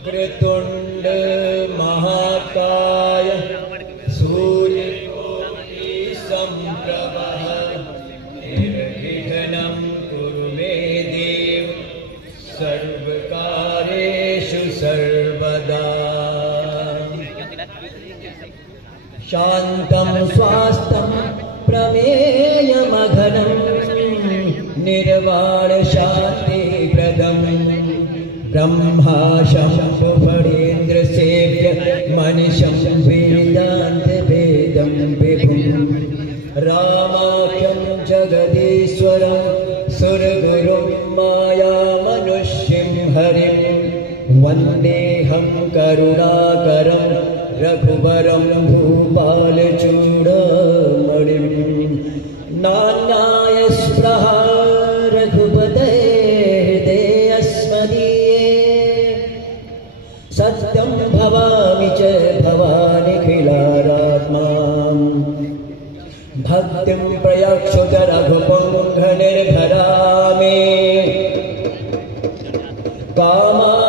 वक्रतुंड महाकाय सूर्यकोटि समप्रभः निर्विघ्नं कुरु मे देव सर्वकार्येषु सर्वदा। शान्तं स्वास्थं प्रमेयमघनं निर्वाणशान्तिप्रदम् ब्रह्मा शम्भुफणीन्द्र सेव्य मनिषं वेदान्तवेदं विभुं रामाख्यं जगदीश्वरं सुरगुरुं मायामनुष्यं हरिं वन्देऽहं करुणाकरं रघुवरं भूपालचूडामणिं नान्याय स्पृहा रघुपते सत्यं भवामि च भवानिखिलारात्मा भक्तिं प्रयक्षुत रघुपुङ्खनिर्भरा मे कामादिदोषरहितं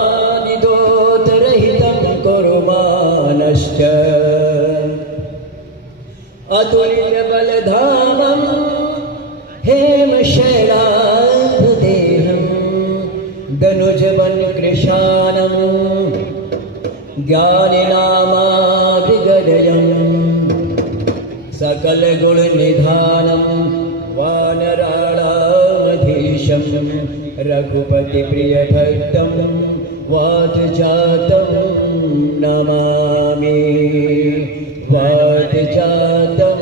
कुरु मानश्च अतुल्यबलधामं हेमशैलाभदेहं दनुजवन्कृशानं ज्ञानिनामाभिगदयं सकलगुणनिधानं वानराणामधीशं रघुपतिप्रियभक्तं वातजातं नमामि वातजातं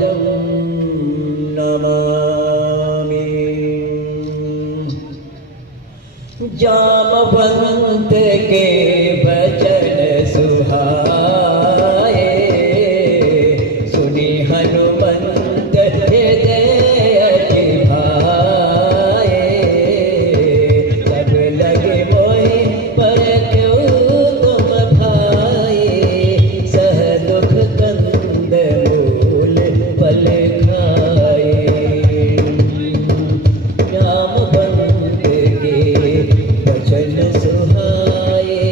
नमामि। जामवंत के वचन सुहाए सुनी हनुमंत हृदय अति भाए सब लगे मोहि पर क्यों तुम भाए सह दुख कंद मूल पल खाए। जामवंत के वचन सुहाए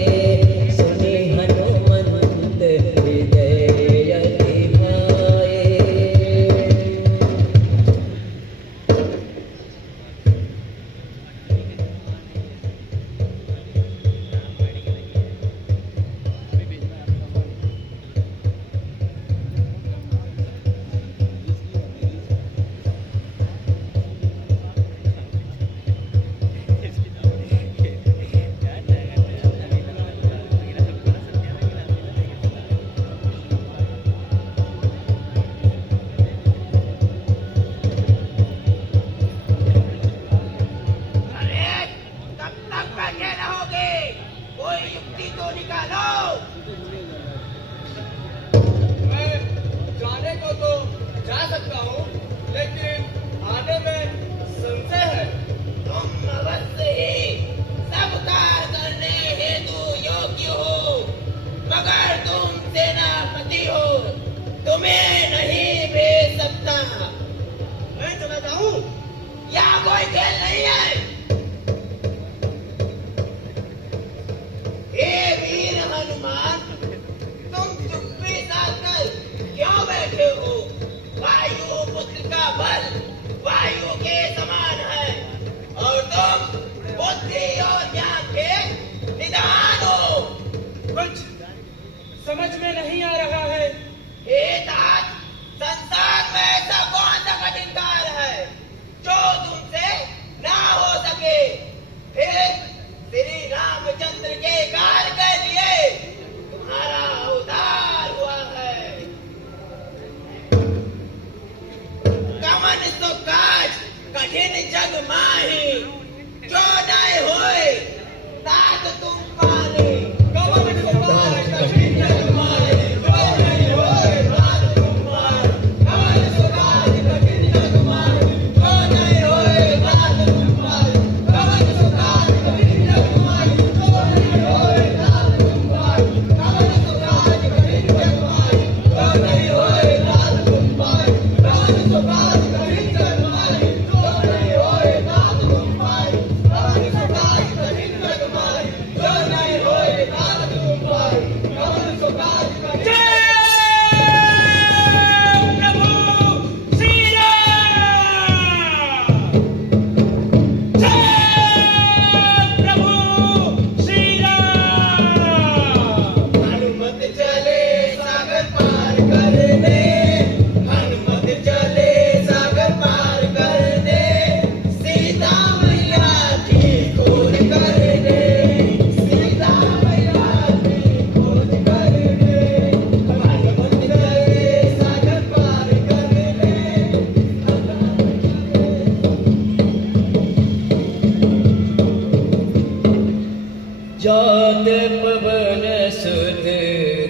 पवन सुत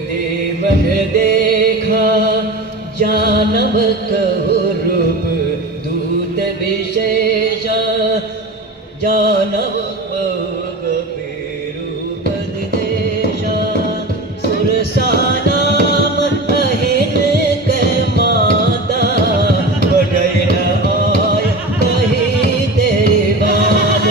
देवह देखा, जानव कहु रूप दूत विशेषा, जानव रूप देशा, सुरसा नाम अहिन के माता, बढ़ई न आय कही तेरी बात।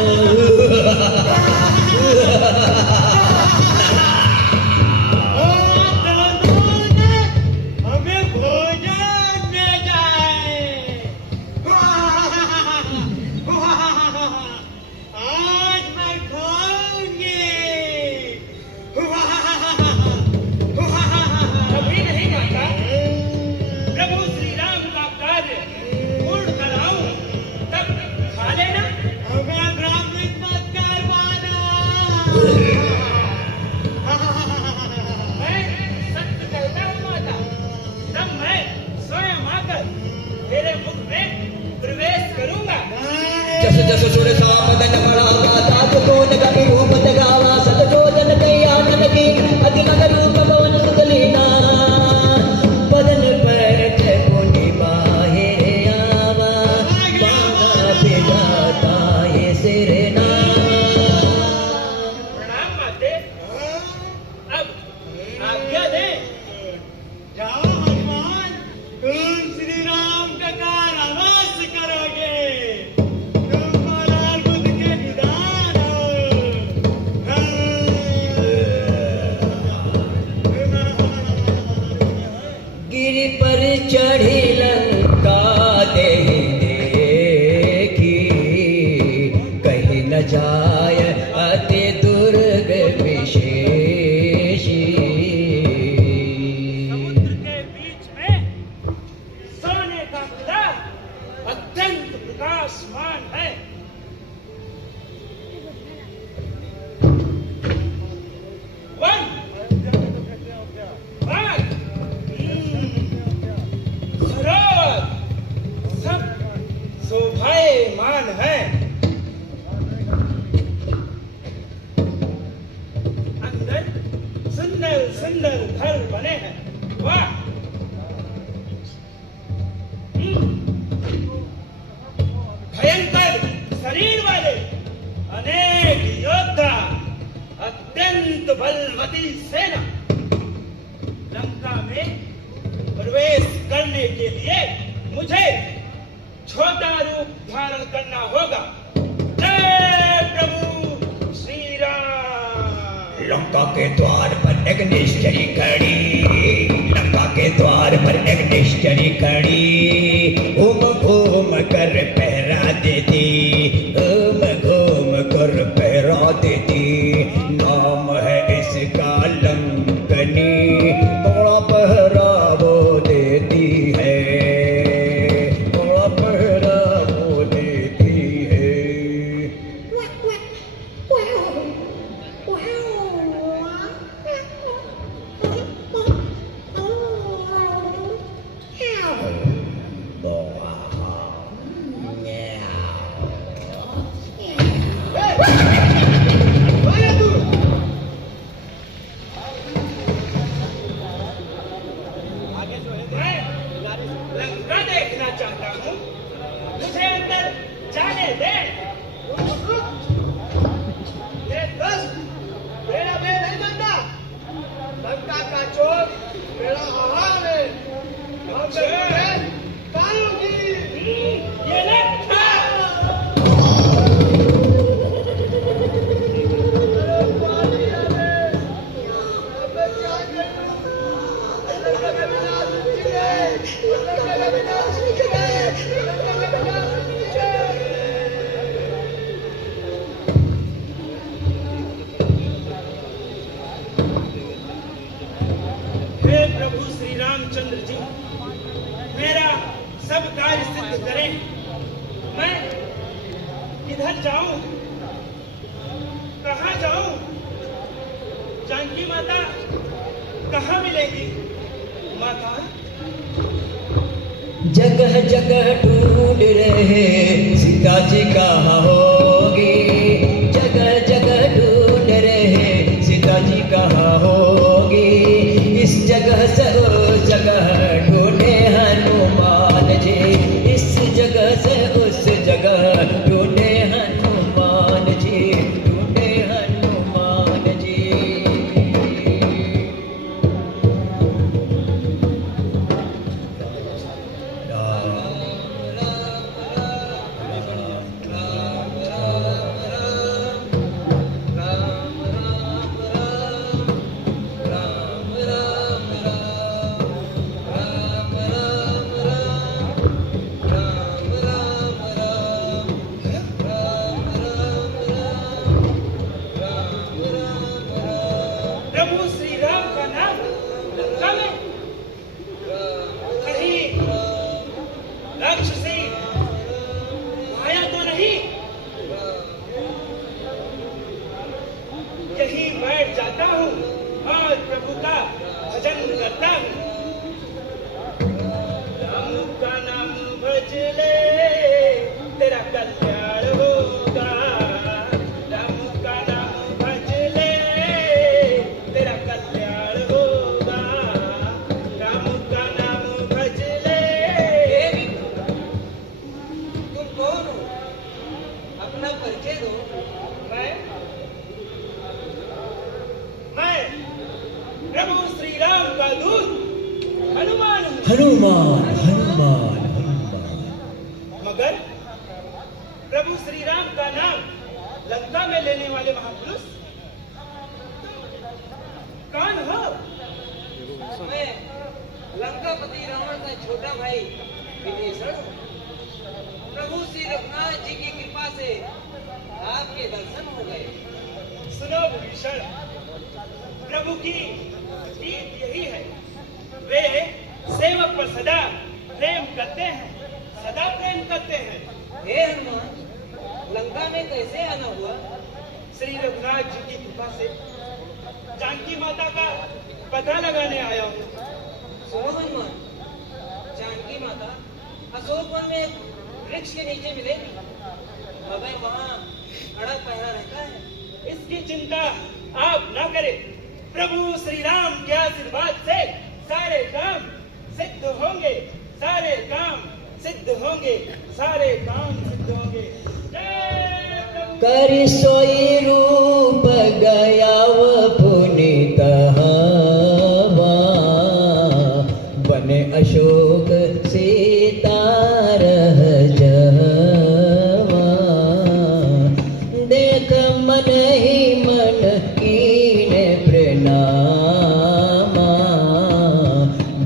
जस जस सुर सामदन मड़ा ताज कोन कवि रूप गावा, सत जोजन कल्याण की अति नगर रूप पवन सुतलीना, बदन पर पुनि बाहे आवा, मांगा विधाता ये सिर नावा। प्रणाम माते, अब आज्ञा दे। जाओ हनुमान, तुम श्री राम का कारावास करोगे। गिरि पर चढ़ी लंका देखी, कहीं न जाय अति दुर्ग विशेषी। समुद्र के बीच में सोने का किला अत्यंत प्रकाशमान है। वन बाग सरोवर सब शोभायमान है। अंदर सुंदर सुंदर घर बने हैं। वाह! भयंकर शरीर वाले अनेक योद्धा, अत्यंत बलवती सेना। लंका में प्रवेश करने के लिए मुझे छोटा रूप धारण करना होगा। जय प्रभु श्री राम। लंका के द्वार पर एक निश्चरी खड़ी, लंका के द्वार पर एक निश्चरी खड़ी, घूम घूम कर पहरा देती, घूम घूम कर पहरा देती। नाम है इसका लंकनी, बड़ा पहरा वो देती है, बड़ा पहरा वो देती है। मैं लंका देखना चाहता हूँ, मुझे अंदर जाने दे। मेरा मैं नहीं जानता। लंका का चोर मेरा आहार है। ये ले खा। हे प्रभु श्री रामचंद्र जी, मेरा सब कार्य सिद्ध करें। मैं किधर जाऊं, कहाँ जाऊं? जानकी माता कहाँ मिलेगी? माता जगह जगह ढूंढ रहे सीता जी कहाँ होगी, जगह जगह ढूंढ रहे सीता अपना परिचय दो। मैं प्रभु श्री राम का दूत हनुमान हूँ। हनुमान हनुमान हनुमान। मगर प्रभु श्री राम का नाम लंका में लेने वाले महापुरुष कौन हो? मैं लंकापति रावण का छोटा भाई विभीषण। प्रभु श्री रघुनाथ जी की कृपा से आपके दर्शन हो गए। सुनो विभीषण, प्रभु की रीत यही है, वे सेवक पर सदा प्रेम करते हैं, सदा प्रेम करते हैं। हे हनुमान, लंका में कैसे आना हुआ? श्री रघुनाथ जी की कृपा से जानकी माता का पता लगाने आया हूँ। सुनो हनुमान, जानकी माता अशोक वन में वृक्ष के नीचे मिलेगी, मगर वहाँ अड़ा पहरा रहता है। इसकी चिंता आप न करें। प्रभु श्री राम के आशीर्वाद से सारे काम सिद्ध होंगे, सारे काम सिद्ध होंगे, सारे काम सिद्ध होंगे। जय प्रभु। कर सोई रूप गया पुनीत हवा, बने अशोक सीता रह जवा। देख मन ही मन कीने प्रणामा,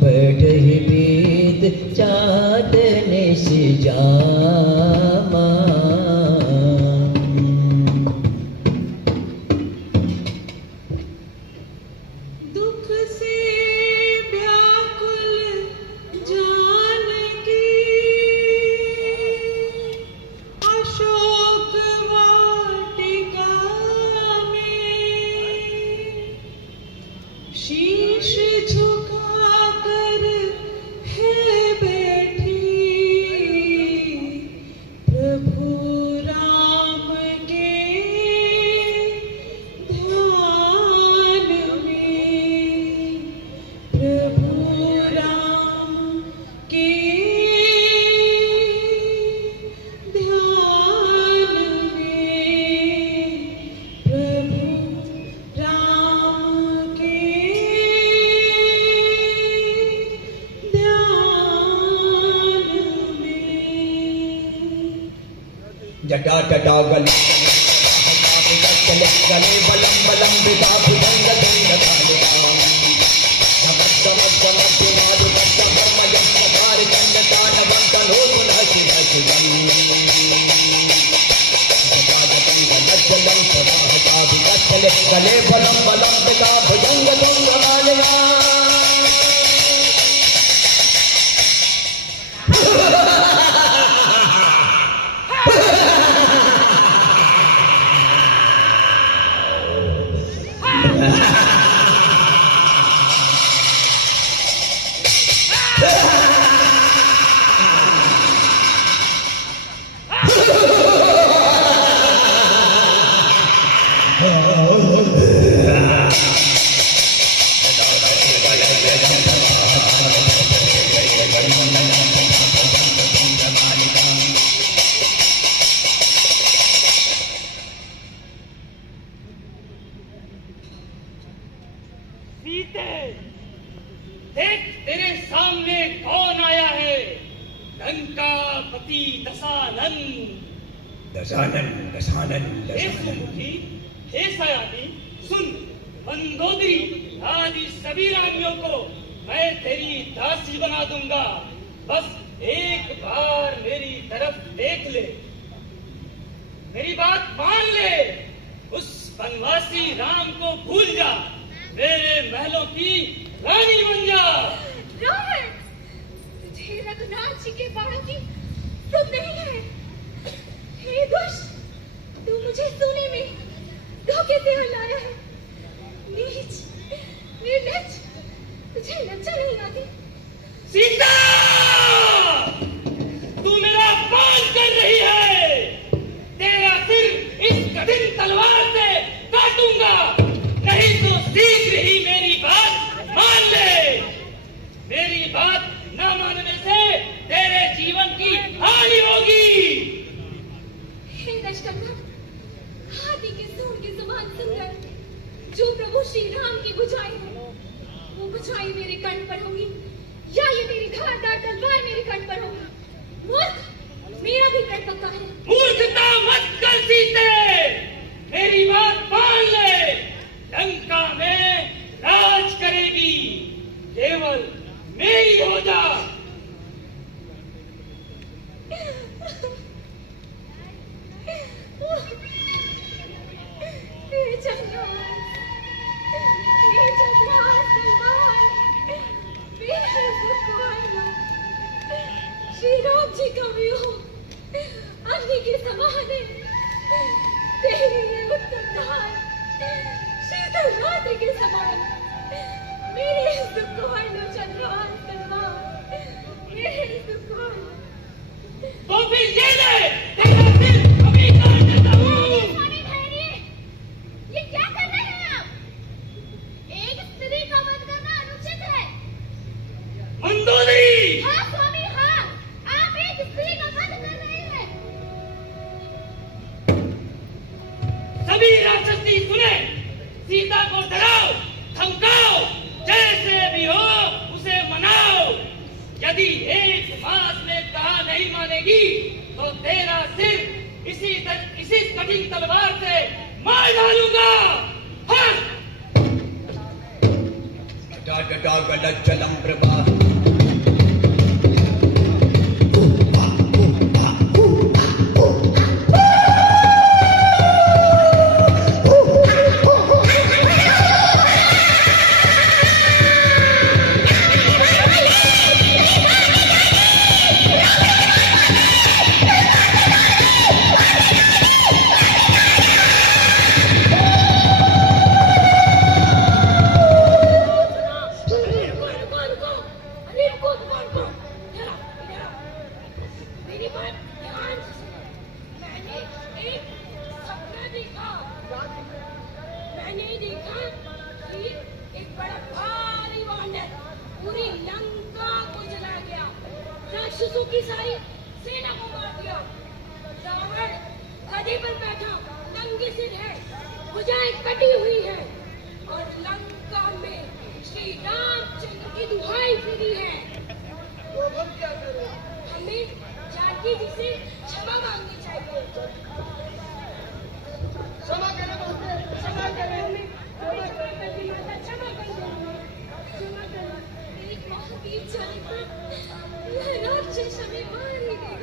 बैठ ही बीत चाँदनी सी जामा। दुख से व्याकुल जानकी, अशोक वाटिका में शीश झुकाकर है बैठी, प्रभु राम के ध्यान में, प्रभु राम के ध्यान में, प्रभु राम के ध्यान में। जटा जटा गले गले बलम बलम बिता भुजंग दंड काले नमक चमक चमक नाद दत्त ब्रह्म यज्ञ कार चंड तांडवंत लोक नश नश जटा जटं गलचलं सदा हता विकचले गले बलम बलम बिता भुजंग दंड काले सीते, देख तेरे सामने कौन आया है? लंकापति दशानन। दशानन दशानन हे दशानन सुमुखी, हे सयानी, सुन, मंदोदरी आदि सभी रानियों को मैं तेरी दासी बना दूंगा। बस एक बार मेरी तरफ देख ले, मेरी बात मान ले, उस वनवासी राम को भूल जा, मेरे महलों की रानी बन जा। रावण, तुझे रघुनाथ जी के बाणों की सुन नहीं है। हे दुष्ट, तू मुझे सोने में धोखे से लाया है। नीच, निर्लज्ज, तुझे लज्जा नहीं आती? सीता, तू मेरा अपमान कर रही है। तेरा सिर इस कठिन तलवार से काटूंगा, नहीं तो शीघ्र ही मेरी बात मान ले। मेरी बात न मानने से तेरे जीवन की हानि होगी। हे दशकंधा हाथी के सूंड के समान सुंदर जो प्रभु श्री राम की बुझाई है, वो बुझाई मेरे कंठ पर होगी या ये मेरी धारदार तलवार मेरे कंठ पर होगी। मूर्ख, मेरा भी कंठ पक्का है। मूर्खता मत कर सीते, मेरी बात मान ले। लंका में राज करेगी, केवल मेरी हो जा। श्री राम जी का वियोग अग्नि के समान है। तेरी ये उत्तम धार शीतल रात्रि के समान। मेरे दुख को हर लो चंद्रहार तलवार, मेरे दुख को हर लो। तो फिर ये ले, तेरा सिर अभी काट देता हूँ। स्वामी ठहरिए, ये क्या कर रहे हैं आप? एक स्त्री का वध करना अनुचित है। मंदोदरी, हाँ स्वामी हाँ, आप एक स्त्री का वध कर रहे हैं। सभी राक्षसी सुने, सीता को डराओ, धमकाओ, जैसे भी हो उसे मनाओ। यदि एक मास में कहा नहीं मानेगी तो तेरा सिर इसी कठिन तलवार से मार डालूंगा। हाँ। जलम प्रभा राक्षसों की सारी सेना को मार दिया। रावण गधे पर बैठा नंगे सिर है, भुजाएं कटी हुई है और लंका में श्री रामचंद्र की दुहाई फिरी है। तो हम क्या करें? हमें जानकी जी से क्षमा मांगनी चाहिए। क्षमा करें माता, क्षमा करें। हमें क्षमा कर दी माता, क्षमा कर दो, क्षमा कर। एक माह बीत जाने पर यह राक्षस हमें मार ही देगा।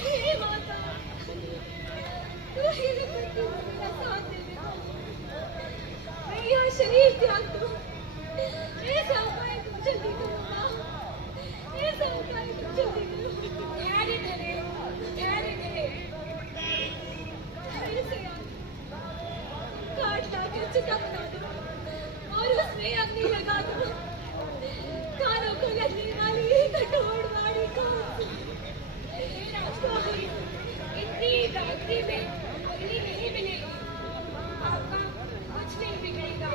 हे माता, तू ही रखा तू मेरा साथ दे दे। मैं यह शरीर त्याग दूं। ऐसा उपाय तुम जल्दी करो माँ, ऐसा उपाय तुम जल्दी करो। धैर्य धरे, धैर्य धरे। धैर्य से यार काट लाकर चिता बना दो और उसमें अग्नि लगा दो। कानों को लगने वाली कठोर वाणी को इतनी रात्रि में अग्नि नहीं मिलेगी। आपका कुछ नहीं बिगड़ेगा,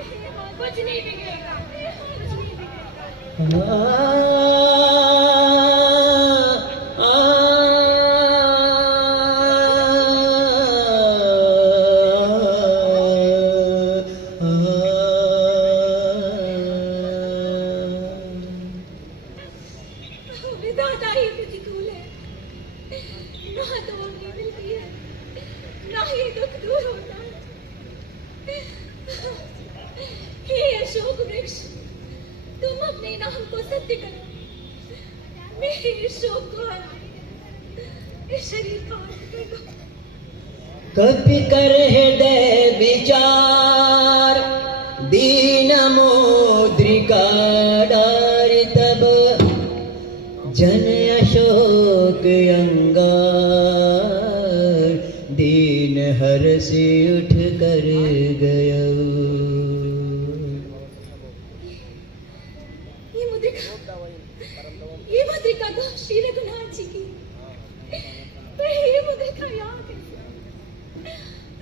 कुछ नहीं बिगड़ेगा, कुछ नहीं बिगड़ेगा। विधाता ही प्रतिकूल है, ना तो अग्नि मिलती है, ना ही दुख दूर होता है। हे अशोक वृक्ष, तुम अपने नाम को सत्य करो। मेरे शोक को हराए, इस शरीर को हटाए दो। कपि कर हृदय विचार, दीन मोद्रिका डारि तब, जन अशोक अंगार, दीन हर्षि उठ कर गयो। ये मुद्रिका तो श्री रघुनाथ जी की। पर ये मुद्रिका याद है,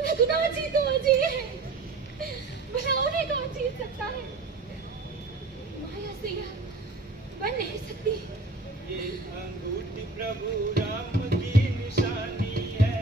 रघुनाथ जी तो अजय है, भला उन्हें कौन जीत सकता है? माया से यह बन नहीं सकती। ये अंगूठी प्रभु राम की निशानी है,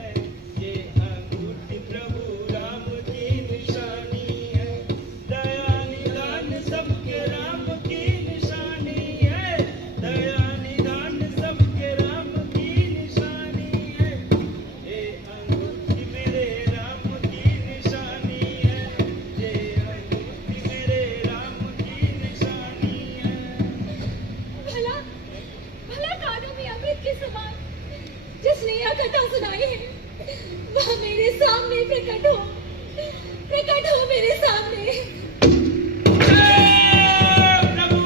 वह मेरे सामने प्रकट हो मेरे सामने। प्रभु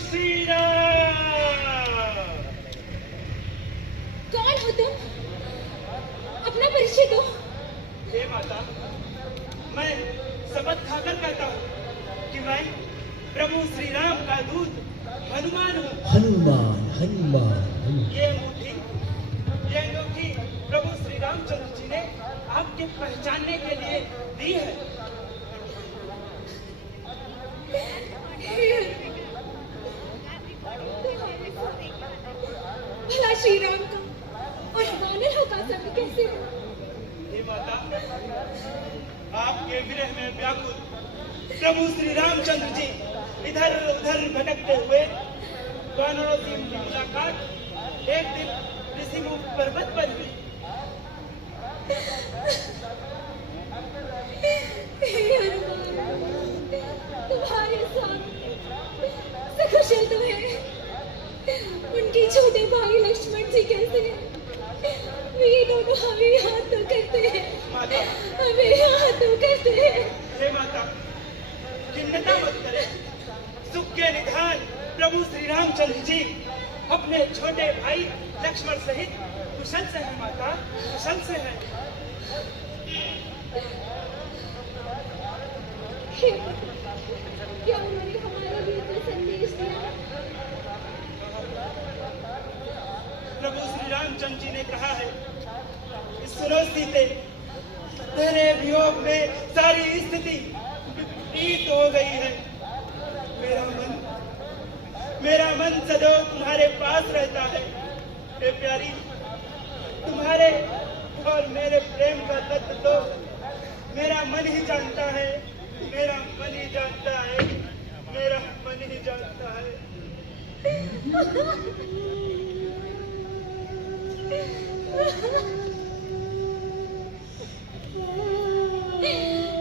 श्री राम। कौन हो तुम? अपना परिचय दो। हे माता, मैं शपथ खाकर कहता हूँ कि मैं प्रभु श्री राम का दूत हनुमान हूँ। हनुमान। ये अंगूठी प्रभु श्री रामचंद्र जी ने आपके पहचानने के लिए दी है। भला श्री राम का और वानरों का संग कैसे हो? हे माता, आपके विरह में व्याकुल प्रभु श्री रामचंद्र जी इधर उधर भटकते हुए वानरों की मुलाकात एक दिन ऋषिमुख पर्वत पर हुई। तुम्हारे सामने सकुशल तो है, उनके छोटे भाई लक्ष्मण जी कैसे हैं? वे दोनों हमें याद तो करते हैं, हमें याद तो करते हैं। हे माता, चिंता मत करें। सुख के निधान प्रभु श्री रामचंद्र जी अपने छोटे भाई लक्ष्मण सहित कुशल से है माता, कुशल से है। क्या उन्होंने हमारे लिए कोई संदेश दिया? प्रभु श्री रामचंद्र जी ने कहा है, सुनो सीते, तेरे वियोग में सारी स्थिति विपरीत हो गई है। मेरा मन सदैव तुम्हारे पास रहता है। हे प्यारी, तुम्हारे और मेरे प्रेम का तत्व तो मेरा मन ही जानता है, मेरा मन ही जानता है, मेरा मन ही जानता है।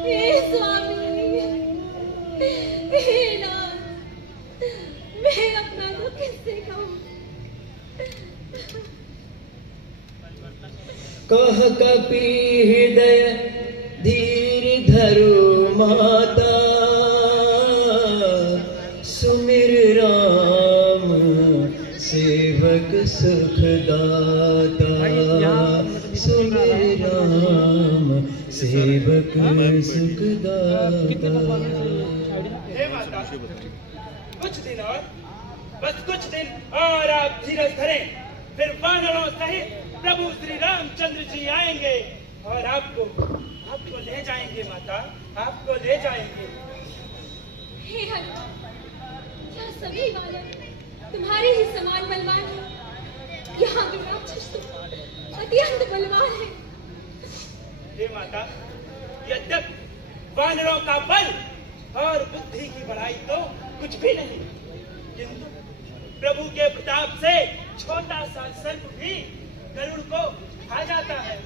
हे स्वामी, हे नाथ, मैं अपना दुख किससे कहूँ? कह कपि हृदय धीर धरु माता, सुमिर राम सेवक सुखदाता, सुमिर राम सेवक सुखदाता। हे माता, कुछ दिन और, बस कुछ दिन और आप धीरज धरें, फिर वानरों सहित प्रभु श्री रामचंद्र जी आएंगे और आपको ले जाएंगे माता, आपको ले जाएंगे। हे हनुमान, क्या सभी वानर तुम्हारे ही समान बलवान हैं? यहाँ के राक्षस तो अत्यंत बलवान है। हे माता, यद्यपि वानरों का बल और बुद्धि की बड़ाई तो कुछ भी नहीं, किंतु प्रभु के प्रताप से छोटा सा सर्प भी गरुड़ को खा जाता है,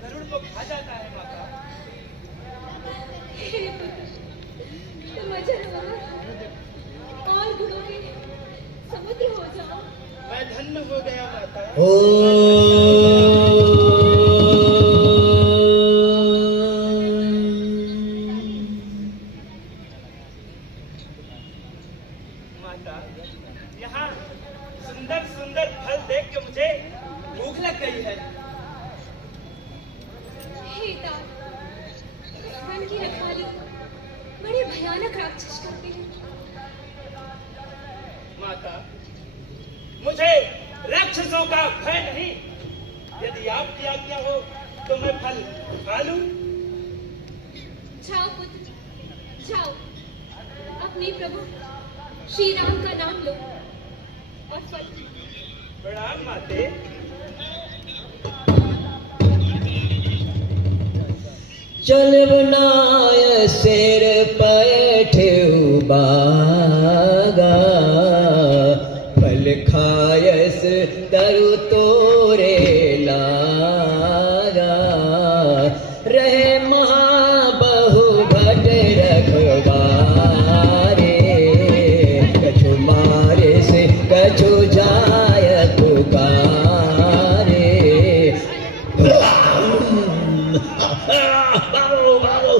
गरुड़ को खा जाता है माता। हे पुत्र, तुम अजर और गुणों के समुद्र हो जाओ। मैं धन्य हो गया माता। माता, यहाँ सुंदर सुंदर फल देख के मुझे भूख लग गई है। हे तात, वन की रखवाली बड़े भयानक राक्षस करते हैं। माता, मुझे राक्षसों का भय नहीं। यदि आपकी आज्ञा हो तो मैं फल खा लूं। जाओ पुत्र, जाओ, अपने प्रभु श्री राम का नाम लो और फल। प्रणाम माते। चल बनाय सिर पैठे बागा, फल खायस तरु तोरे लागा, रहे महाबहु भट रखवारे, कछु मारे से कछु जाय पुकारे। भागो भागो।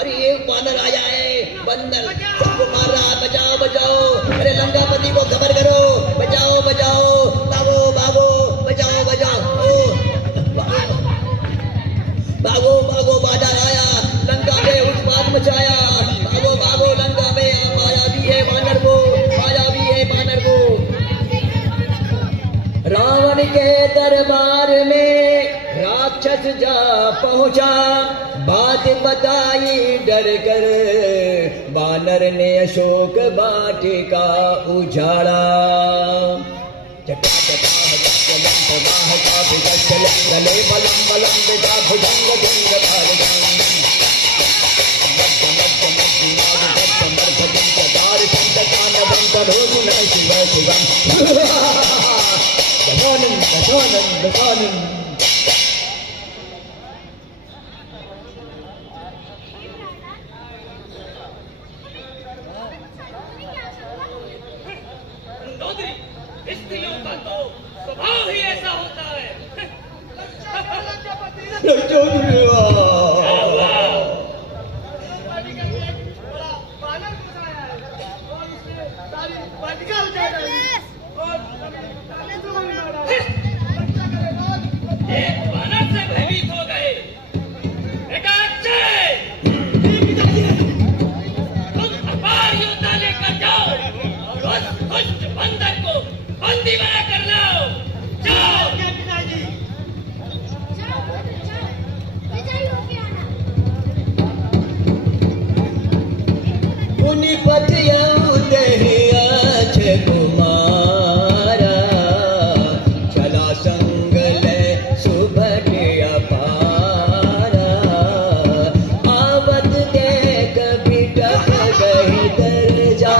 अरे एक बानर आया है, बंदर सबको मार रहा है, बचाओ बचाओ। अरे लंकापति को खबर करो, बचाओ बचाओ, भागो भागो, बचाओ बचाओ। भागो भागो, बादल आया, लंका में उत्पात मचाया। भागो भागो, लंका में माया भी है बानर को, माया भी है बानर को। रावण के दरबार में राक्षस जा पहुंचा, बात बताई डर कर, बानर ने अशोक वाटिका उजाड़ा। चटा चटा चलम प्रवाह का विगल गले बलम बलम बेटा भुजंग भुंग भारत स्त्रियों का तो स्वभाव ही ऐसा होता है। एक बानर से भयभीत हो गए। बेटा अक्षय, तुम अपार योद्धा लेकर जाओ और उस दुष्ट बंदर को बंदी बना कर लाओ। जाओ पिताजी। मुनिपत कुमारा चला संग ले सुभट अपारा, आवत देख बिटक गई दर्जा,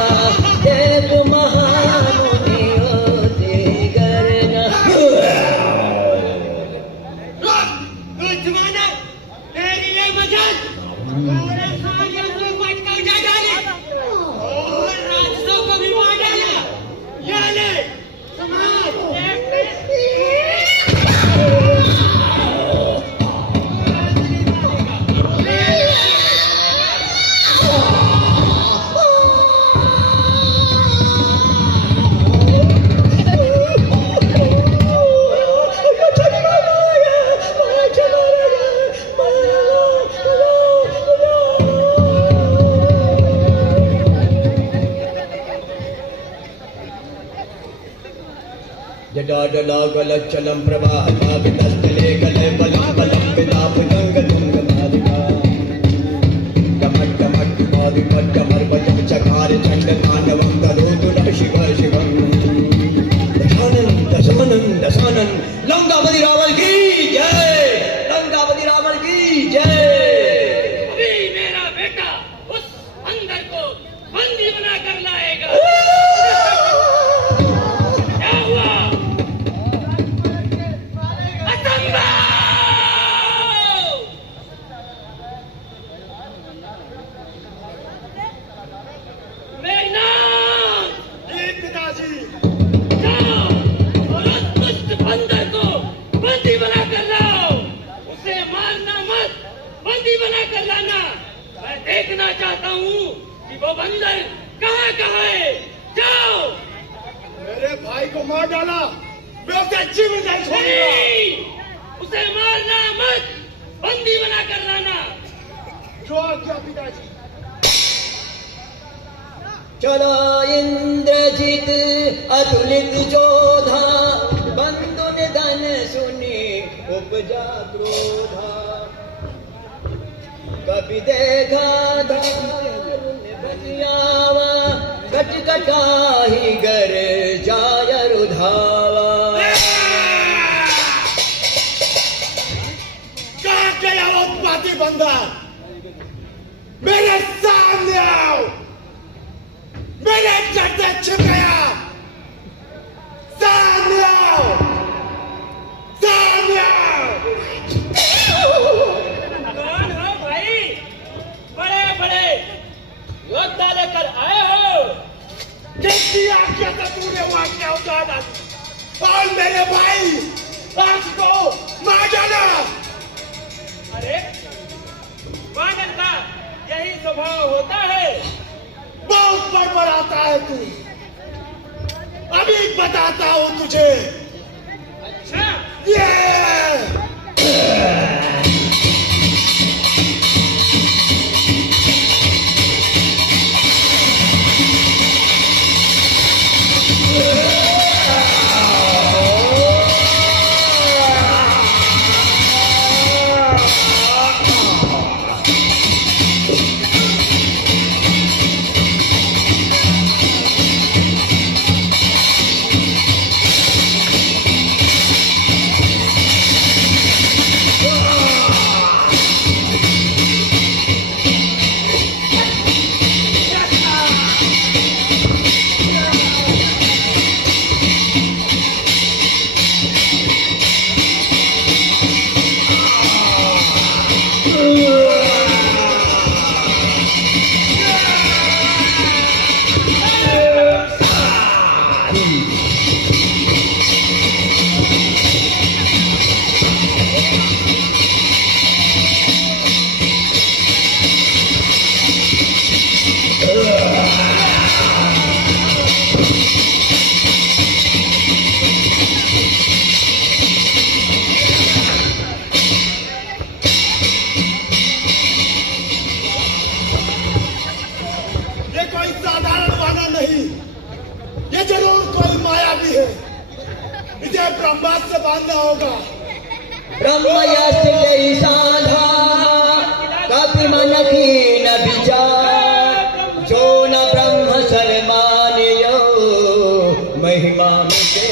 देव महामुनि होते करना। जडाडलागलच्चलं प्रवाहता वितस्तले गले बलं बलं पिता भुजंग तुंग मालिका, कमट कमट मादिपट कमर्पजं चकार चंड तांडवं करोतु नः शिव शिवं। दशानन दशानन दशानन, लंकापति रावण की जय, लंकापति रावण की जय। अभी मेरा बेटा उस बंदर को बंदी बना कर लाएगा। क्या हुआ? बंदर को बंदी बना कर लाओ, उसे मारना मत, बंदी बना कर लाना। मैं देखना चाहता हूँ कि वो बंदर कहाँ कहाँ है। जाओ। मेरे भाई को मार डाला, मैं उसे जीवन नहीं छोड़ूंगा। उसे मारना मत, बंदी बना कर लाना। जो आज्ञा पिताजी। चलो इंद्रजित अतुलित जोधा, बंधु निधन सुनी उपजा क्रोधा। कभी देखा बजियावा, कटकटाही गर जाय रुधावा। कहाँ गया वो उत्पाती बंदर? मेरे सामने आओ, मेरे चढ़ते छिप गया। सामने आओ, सामने आओ। कौन हो भाई? बड़े बड़े योद्धा लेकर आए हो। किसकी आज्ञा से तूने वो आज्ञा उतारा और मेरे भाई आज को आता हूं तुझे। अच्छा ये ब्रह्मास्त्र बांधना होगा। ब्रह्मयस्य जय साधा कपि मन कीन विचार जो न ब्रह्म शर्मानयो महिमा मुझे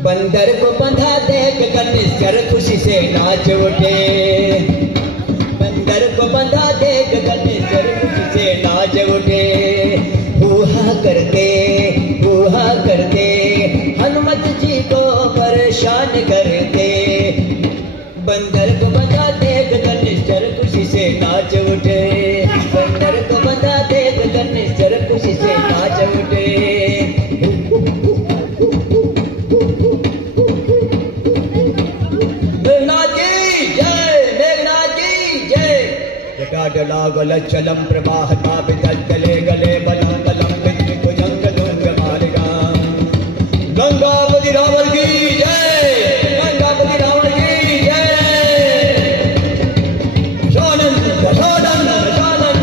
बंदर को बंधा देख कनिष्कर खुशी से नाच उठे। बंदर को बंधा देख कनिष्कर खुशी से नाच उठे। हुआ करते हनुमत जी को परेशान करते। बंदर को बंधा देख कनिष्कर खुशी से नाच उठे। बंदर को बंधा देख कनिष्कर खुशी से नाच उठे। जटाडलागलच्चलं प्रवाहता विदज्जले गले बलं बलं विद्युभुजंग दुर्गमालिकां। गंगापति रावण की जय, गंगापति रावण की जय। शानन शानन शानन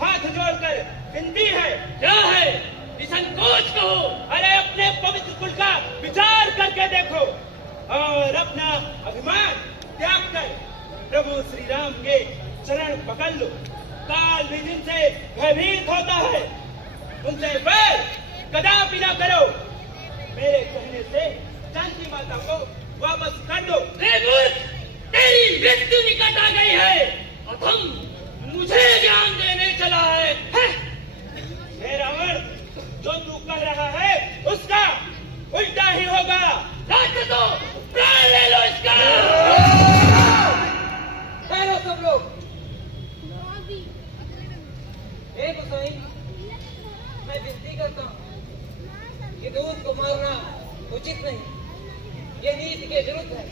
हाथ जोड़कर विनती है। क्या है? निसंकोच कहो। अरे अपने पवित्र कुल का विचार करके देखो और अपना अभिमान त्याग कर प्रभु श्री राम के चरण पकड़ लो। काल भी जिनसे भयभीत होता है उनसे वैर कदापि ना करो। मेरे कहने से जानकी माता को वापस कर दो। तेरी मृत्यु निकट आ गई है और तुम मुझे ज्ञान देने चला है। हे रावण, जो तू कह रहा है उसका उल्टा ही होगा। तो प्राण ले लो इसका। ठहरो सब लोग। हे गोसाई, मैं विनती करता हूँ कि दूध को मारना उचित नहीं, ये नीति के विरुद्ध है।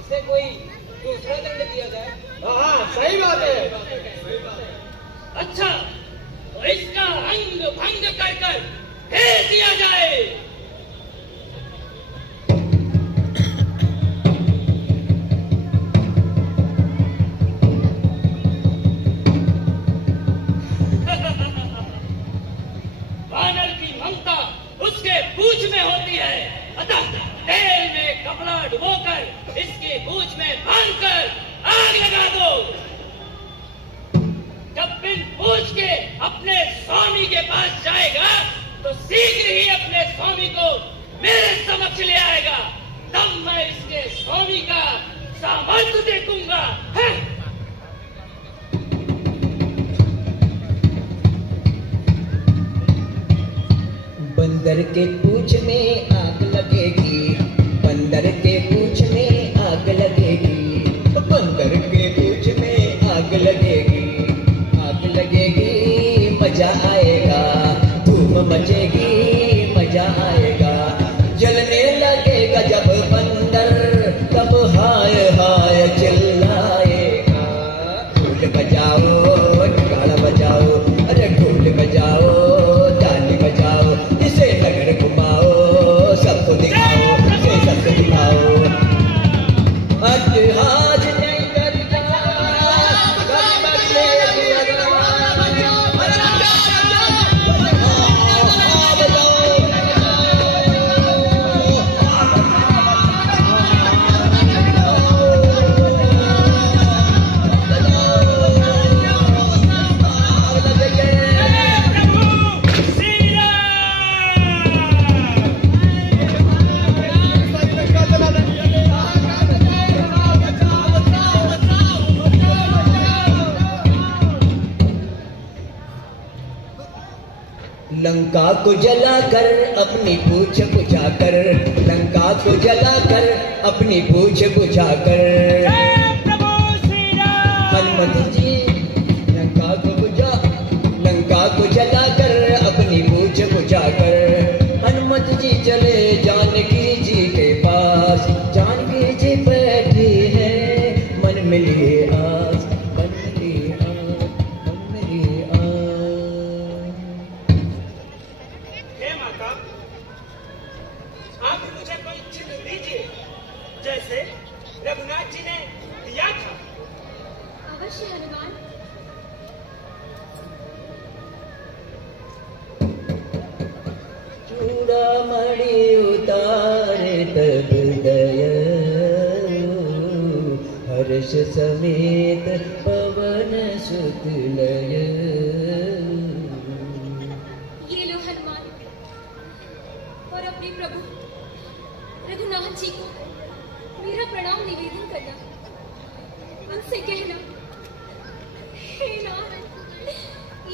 इसे कोई दूसरा दंड दिया जाए। हाँ सही बात है। अच्छा, तो इसका अंग भंग कर कर भेज दिया जाए। वानर की ममता उसके पूंछ में होती है, अतः तेल में कपड़ा डुबोकर इसकी पूंछ में बांधकर आग लगा दो। जब बिन पूछ के अपने स्वामी के पास जाएगा तो शीघ्र ही अपने स्वामी को मेरे समक्ष ले आएगा। तब मैं इसके स्वामी का सामर्थ्य देखूंगा। बंदर के पूंछ में आग लगेगी, बंदर के पूंछ में आग लगेगी, बंदर के पूंछ में आग लगेगी, आग लगेगी, मजा आएगा, धूम मचेगी, मजा आएगा, जलने लगेगा जब बंदर, तब हाय हाय चिल्लाएगा। ढोल बजाओ, नगाड़ा बजाओ, अरे ढोल बजाओ, ताली बजाओ, इसे नगर घुमाओ, सबको दिखाओ, इसे सबको दिखाओ। आज नहीं करता, लंका को जलाकर अपनी पूंछ बुझाकर, लंका को जलाकर अपनी पूंछ बुझाकर, हनुमत जी लंका को जलाकर अपनी पूंछ बुझाकर, हनुमत जी चले जानकी जी के पास, जानकी जी बैठी है मन में लिए आस, मन में लिए आस, मन में लिए आस। हे माता, आप मुझे कोई चिन्ह दीजिए जैसे रघुनाथ जी ने दिया था। अवश्य हनुमान। चूड़ामणि उतारे तब दया, हर्ष समेत पवन सुत लय। ये लो हनुमान, और अपने प्रभु रघुनाथ जी को मेरा प्रणाम निवेदन करना। उनसे कहना, हे नाथ,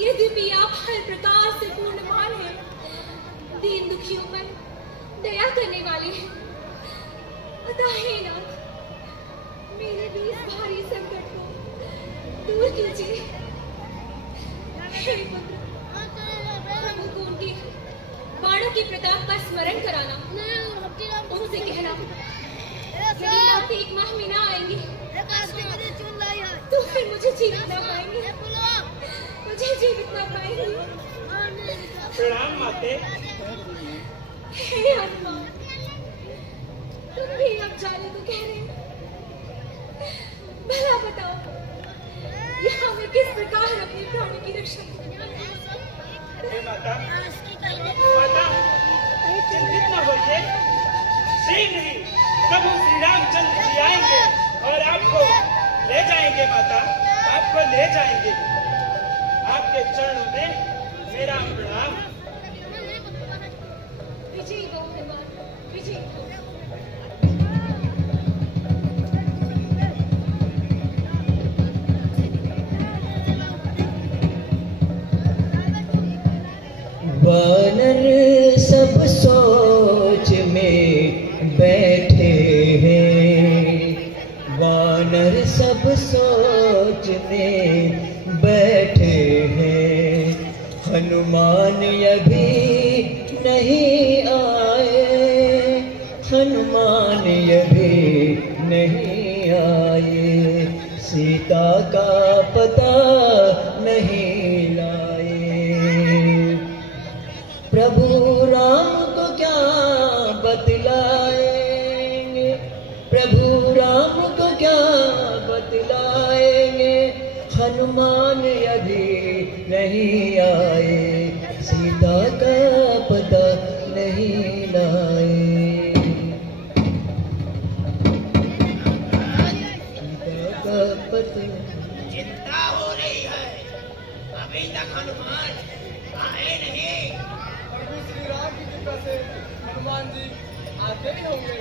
यद्यपि आप हर प्रकार से पूर्णमान हैं, दीन दुखियों पर दया करने वाले हैं, अतः हे नाथ, मेरे भी इस भारी संकट को दूर कीजिए। हे पुत्र, प्रभु को उनके बाणों की प्रताप का स्मरण कराना। उनसे कहना, यदि आप 1 माह में ना आएंगे तो फिर मुझे जीवित ना पाएंगे, मुझे जीवित ना पाएंगे। प्रणाम माते। हे हनुमान, तुम भी अब जाने को कह रहे हो। भला बताओ, यहाँ मैं किस प्रकार अपने प्राणों की रक्षा करूं? हे माता, माता, चिंतित न होइए। शीघ्र ही प्रभु श्री रामचंद्र जी आएंगे और आपको ले जाएंगे माता, आपको ले जाएंगे। आपके चरणों में मेरा प्रणाम। विजयी हो हनुमान, विजयी हो। वानर सब सोच में बैठे हैं, वानर सब सोच में बैठे हैं। हनुमान अभी नहीं आए, हनुमान अभी नहीं आए। सीता का पता नहीं लाए। प्रभु राम को क्या बतलाएंगे, प्रभु राम को क्या बतलाएंगे। हनुमान अभी नहीं आए, सीता का पता नहीं लाए। सीता का पता चिंता हो रही है, अभी तक हनुमान आए नहीं। प्रभु श्री राम की कृपा से हनुमान जी आते ही होंगे।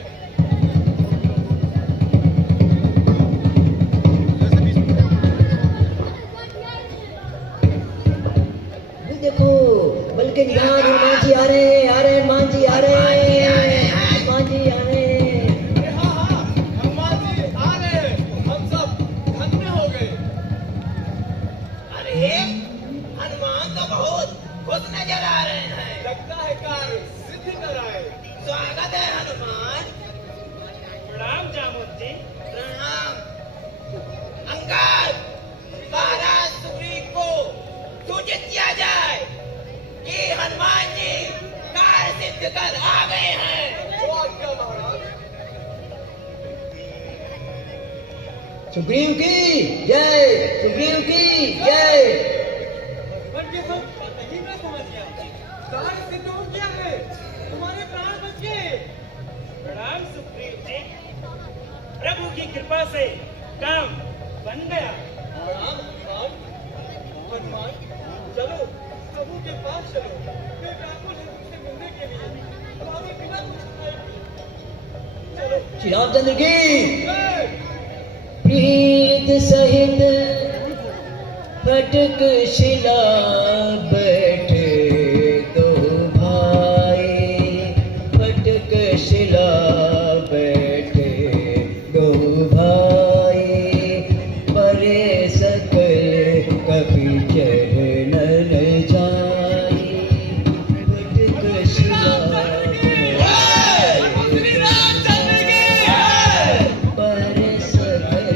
देखो बल्कि यहाँ हनुमान जी आ रहे हैं, आ रहे हैं हनुमान जी आ रहे हैं, हनुमान जी आ रहे हैं। हाँ हाँ, हनुमान जी आ रहे हैं, हम सब धन्य हो गए। अरे हनुमान तो बहुत खुश नजर आ रहे हैं। लगता है कार्य सिद्ध कराए। स्वागत है हनुमान। प्रणाम जामुन जी। प्रणाम। अंगद, महाराज सुग्रीव को सूचित किया जाए कि हनुमान जी कार्य सिद्ध कर आ गए हैं। वो आज्ञा महाराज। सुग्रीव की जय, सुग्रीव की जय। पर ये सब नहीं मैं समझ गया। कार्य सिद्ध हो गया है, तुम्हारे प्राण बच गए। प्रणाम सुग्रीव जी। प्रभु की कृपा से काम बन गया। राम राम हनुमान, चलो प्रभु के पास चलो। वे व्याकुल हैं तुमसे मिलने के लिए। अब हमें बिना कुछ खाए पिए चलो। श्री रामचंद्र की जय। प्रीत सहित फटक शिला बैठे दो भाई, फटक शिला बैठे दो भाई। परे सकल कपि चरण जाई, फटक शिला परे सकल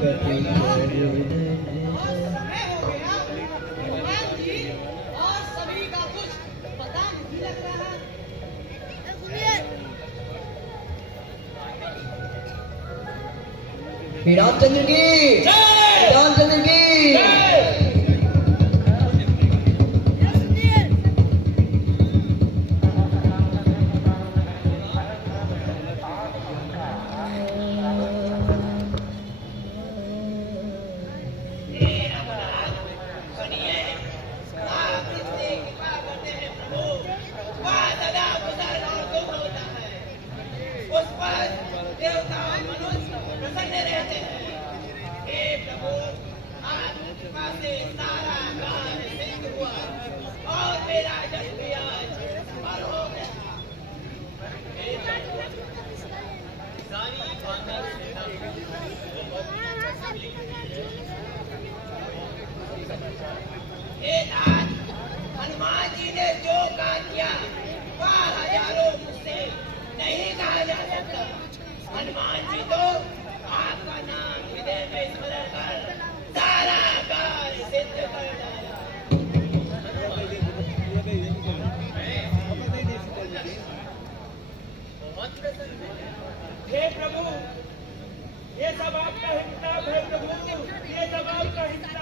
कपि समय हो गया हनुमान जी, और सभी का कुछ पता नहीं लग रहा। श्री रामचंद्र की श्री रामचंद्र की सुनिए, आप जितनी कृपा करते हैं प्रभु, वह सदा कुशल और दुख होता है। उस पर देवता और मनुष्य प्रसन्न रहते हैं। हे प्रभु, आपकी कृपा से सारा कार्य सिद्ध हुआ और मेरा जस भी आज सफल हो गया। हे प्रभु, सारी बातें हे नाथ, हनुमान जी ने जो काम किया वह हजारों मुझसे नहीं कहा जा सकता। हनुमान जी तो आपका नाम हृदय में स्मरण कर सारा कार्य सिद्ध कर डाला। हे प्रभु, ये सब आपका हिसाब है प्रभु, ये सब आपका हिसाब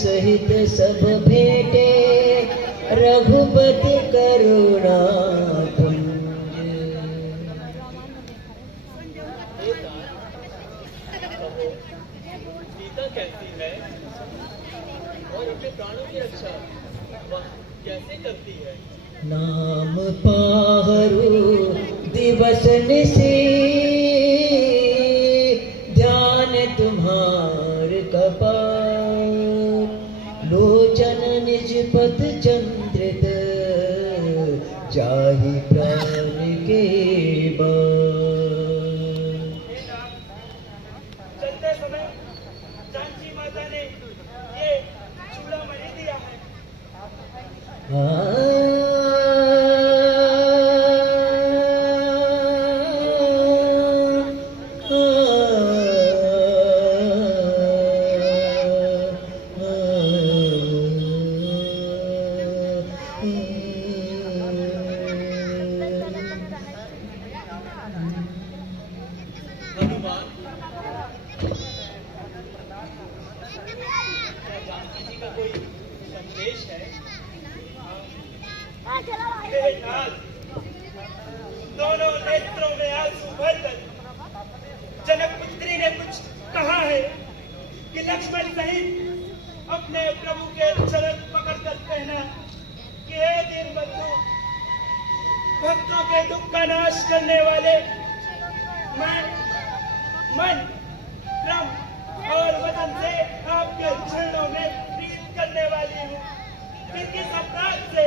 सहित सब भेटे रघुपति करुणा पुंज। सीता कैसी है और अपने प्राणों की रक्षा वह कैसे करती है? नाम पाहरु दिवस निसी ध्यान तुम्हार कपाल लोचन निज पद चंद्रित जाहि प्राण के बाल। चलते समय जानकी माता ने ये चूड़ामणि दिया है। हनुमान, क्या जानकी जी का कोई संदेश है? हे नाथ, दोनों नेत्रों में आंसू भरकर जनक पुत्री ने कुछ कहा है कि लक्ष्मण सहित अपने प्रभु के चरण पकड़कर कहना कि हे दीन बंधु, भक्तों के दुख का नाश करने वाले मैं मन, क्रम और वतन से आपके चरणों में प्रीत करने वाली हूँ। फिर किस अपराध से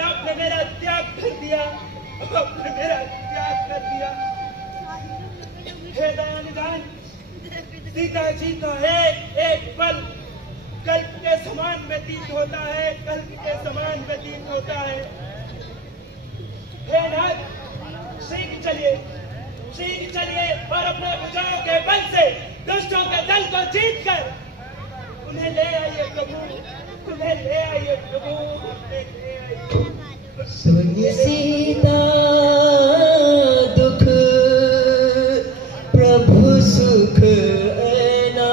आपने मेरा त्याग कर दिया? आपने मेरा त्याग कर दिया। हे दान सीता जी का एक पल कल्प के समान व्यतीत होता है, कल्प के समान व्यतीत होता है। हे नाथ, शीघ्र चलिए और अपने भुजाओं के बल से दुष्टों के दल को जीत कर उन्हें ले आइए प्रभु, उन्हें ले आइए प्रभु, उन्हें ले आइए। सुन सीता दुख प्रभु सुख ऐना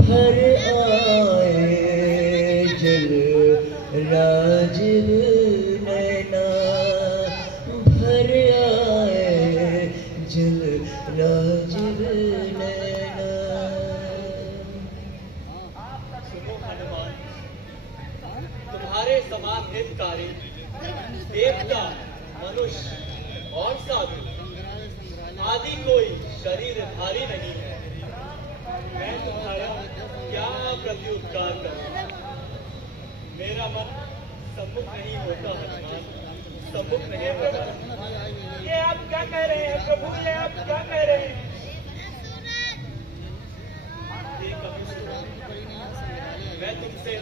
भर आए जल राजीव नैना भर आए जल राजीव नैना। सुनो हनुमान, तुम्हारे समान हितकारी देवता, मनुष्य और साधु आदि कोई शरीरधारी नहीं है। मैं तुम्हारा क्या प्रत्युपकार करूं? मेरा मन सम्मुख नहीं होता हनुमान, सम्मुख नहीं होता। ये आप क्या कह रहे हैं प्रभु? ये आप क्या कह रहे हैं? ये कभी सुनो, मैं तुमसे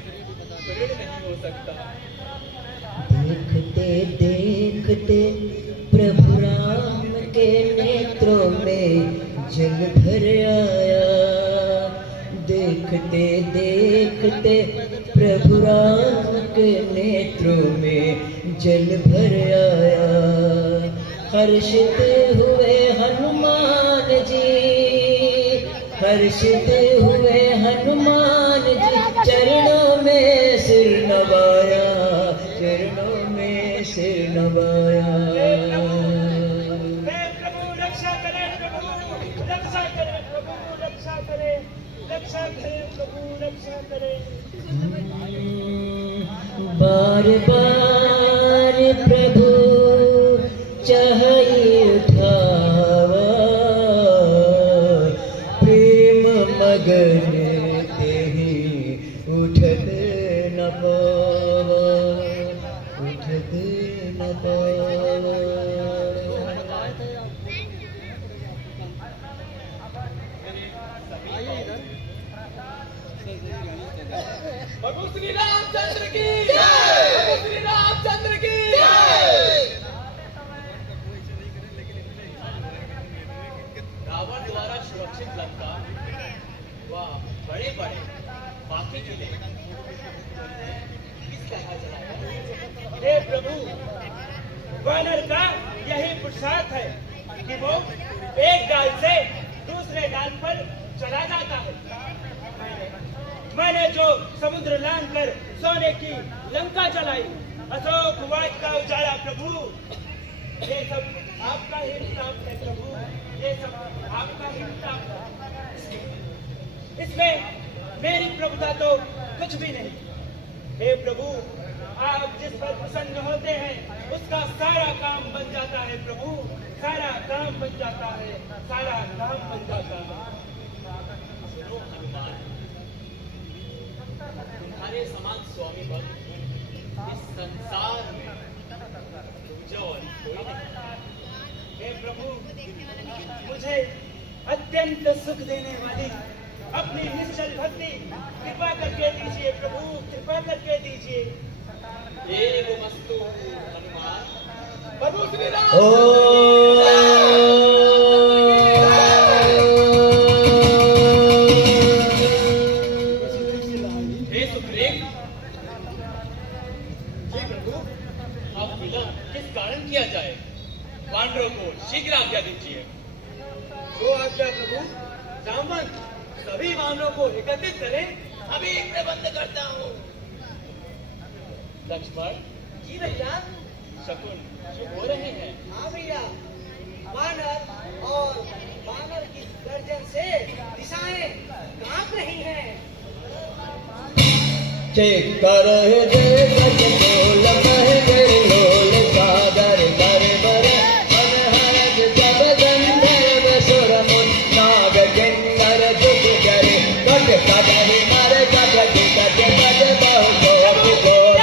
ऋण नहीं हो सकता। देखते देखते प्रभु राम के नेत्रों में जल भर आया। देखते देखते प्रभु राम के नेत्रों में जल भर आया। हर्षित हुए हनुमान जी, हर्षित हुए हनुमान जी चरणों में सिर नवाया, चरणों में सिर नवाया। हे प्रभु रक्षा करें, प्रभु रक्षा करें, प्रभु रक्षा करें, रक्षा करें, प्रभु रक्षा करें। बार बार प्रभु चाहे उठावा, प्रेम मगन तेहि उठत न पावा, उठत न पावा। प्रभु श्री रामचंद्र की जय, प्रभु श्री रामचंद्र की जय। रावण द्वारा सुरक्षित लंका व बड़े बड़े बाकी किले किस तरह जलाया? हे प्रभु, वानर का यही पुरुषार्थ है कि वो एक डाल से दूसरे डाल पर चला जाता है। मैंने जो समुद्र लांघ कर सोने की लंका चलाई, अशोक वाट का उजाला प्रभु, ये सब आपका ही हिसाब है प्रभु, ये सब आपका ही हिसाब है। इसमें मेरी प्रभुता तो कुछ भी नहीं। हे प्रभु, आप जिस पर प्रसन्न होते हैं उसका सारा काम बन जाता है प्रभु, सारा काम बन जाता है, सारा काम बन जाता है। तुम्हारे समान स्वामी भक्त इस संसार में पूजा और कोई नहीं। हे प्रभु, मुझे अत्यंत सुख देने वाली अपनी निश्चल भक्ति कृपा करके दीजिए प्रभु, कृपा करके दीजिए। एवमस्तु हनुमान। प्रभु श्री राम। हे सुग्रीव, हे प्रभु, अब विलंब किस कारण किया जाए? वानरों को शीघ्र आज्ञा दीजिए। वो आज्ञा प्रभु। जामवंत, सभी वानरों को एकत्रित करें। अभी प्रबंध करता हूँ। लक्ष्मण, जी भैया। शकुन शुभ हो रहे हैं। हाँ भैया, वानर और वानर की गर्जन से दिशाएं कांप रही हैं। चेक कर जय गज बोल महगर लोल सागर कर बर मन हरज सब गंधर्व सुर मुन नाग किन्नर जुग करे कट कदम मर कट कट कट बहु गोप गोप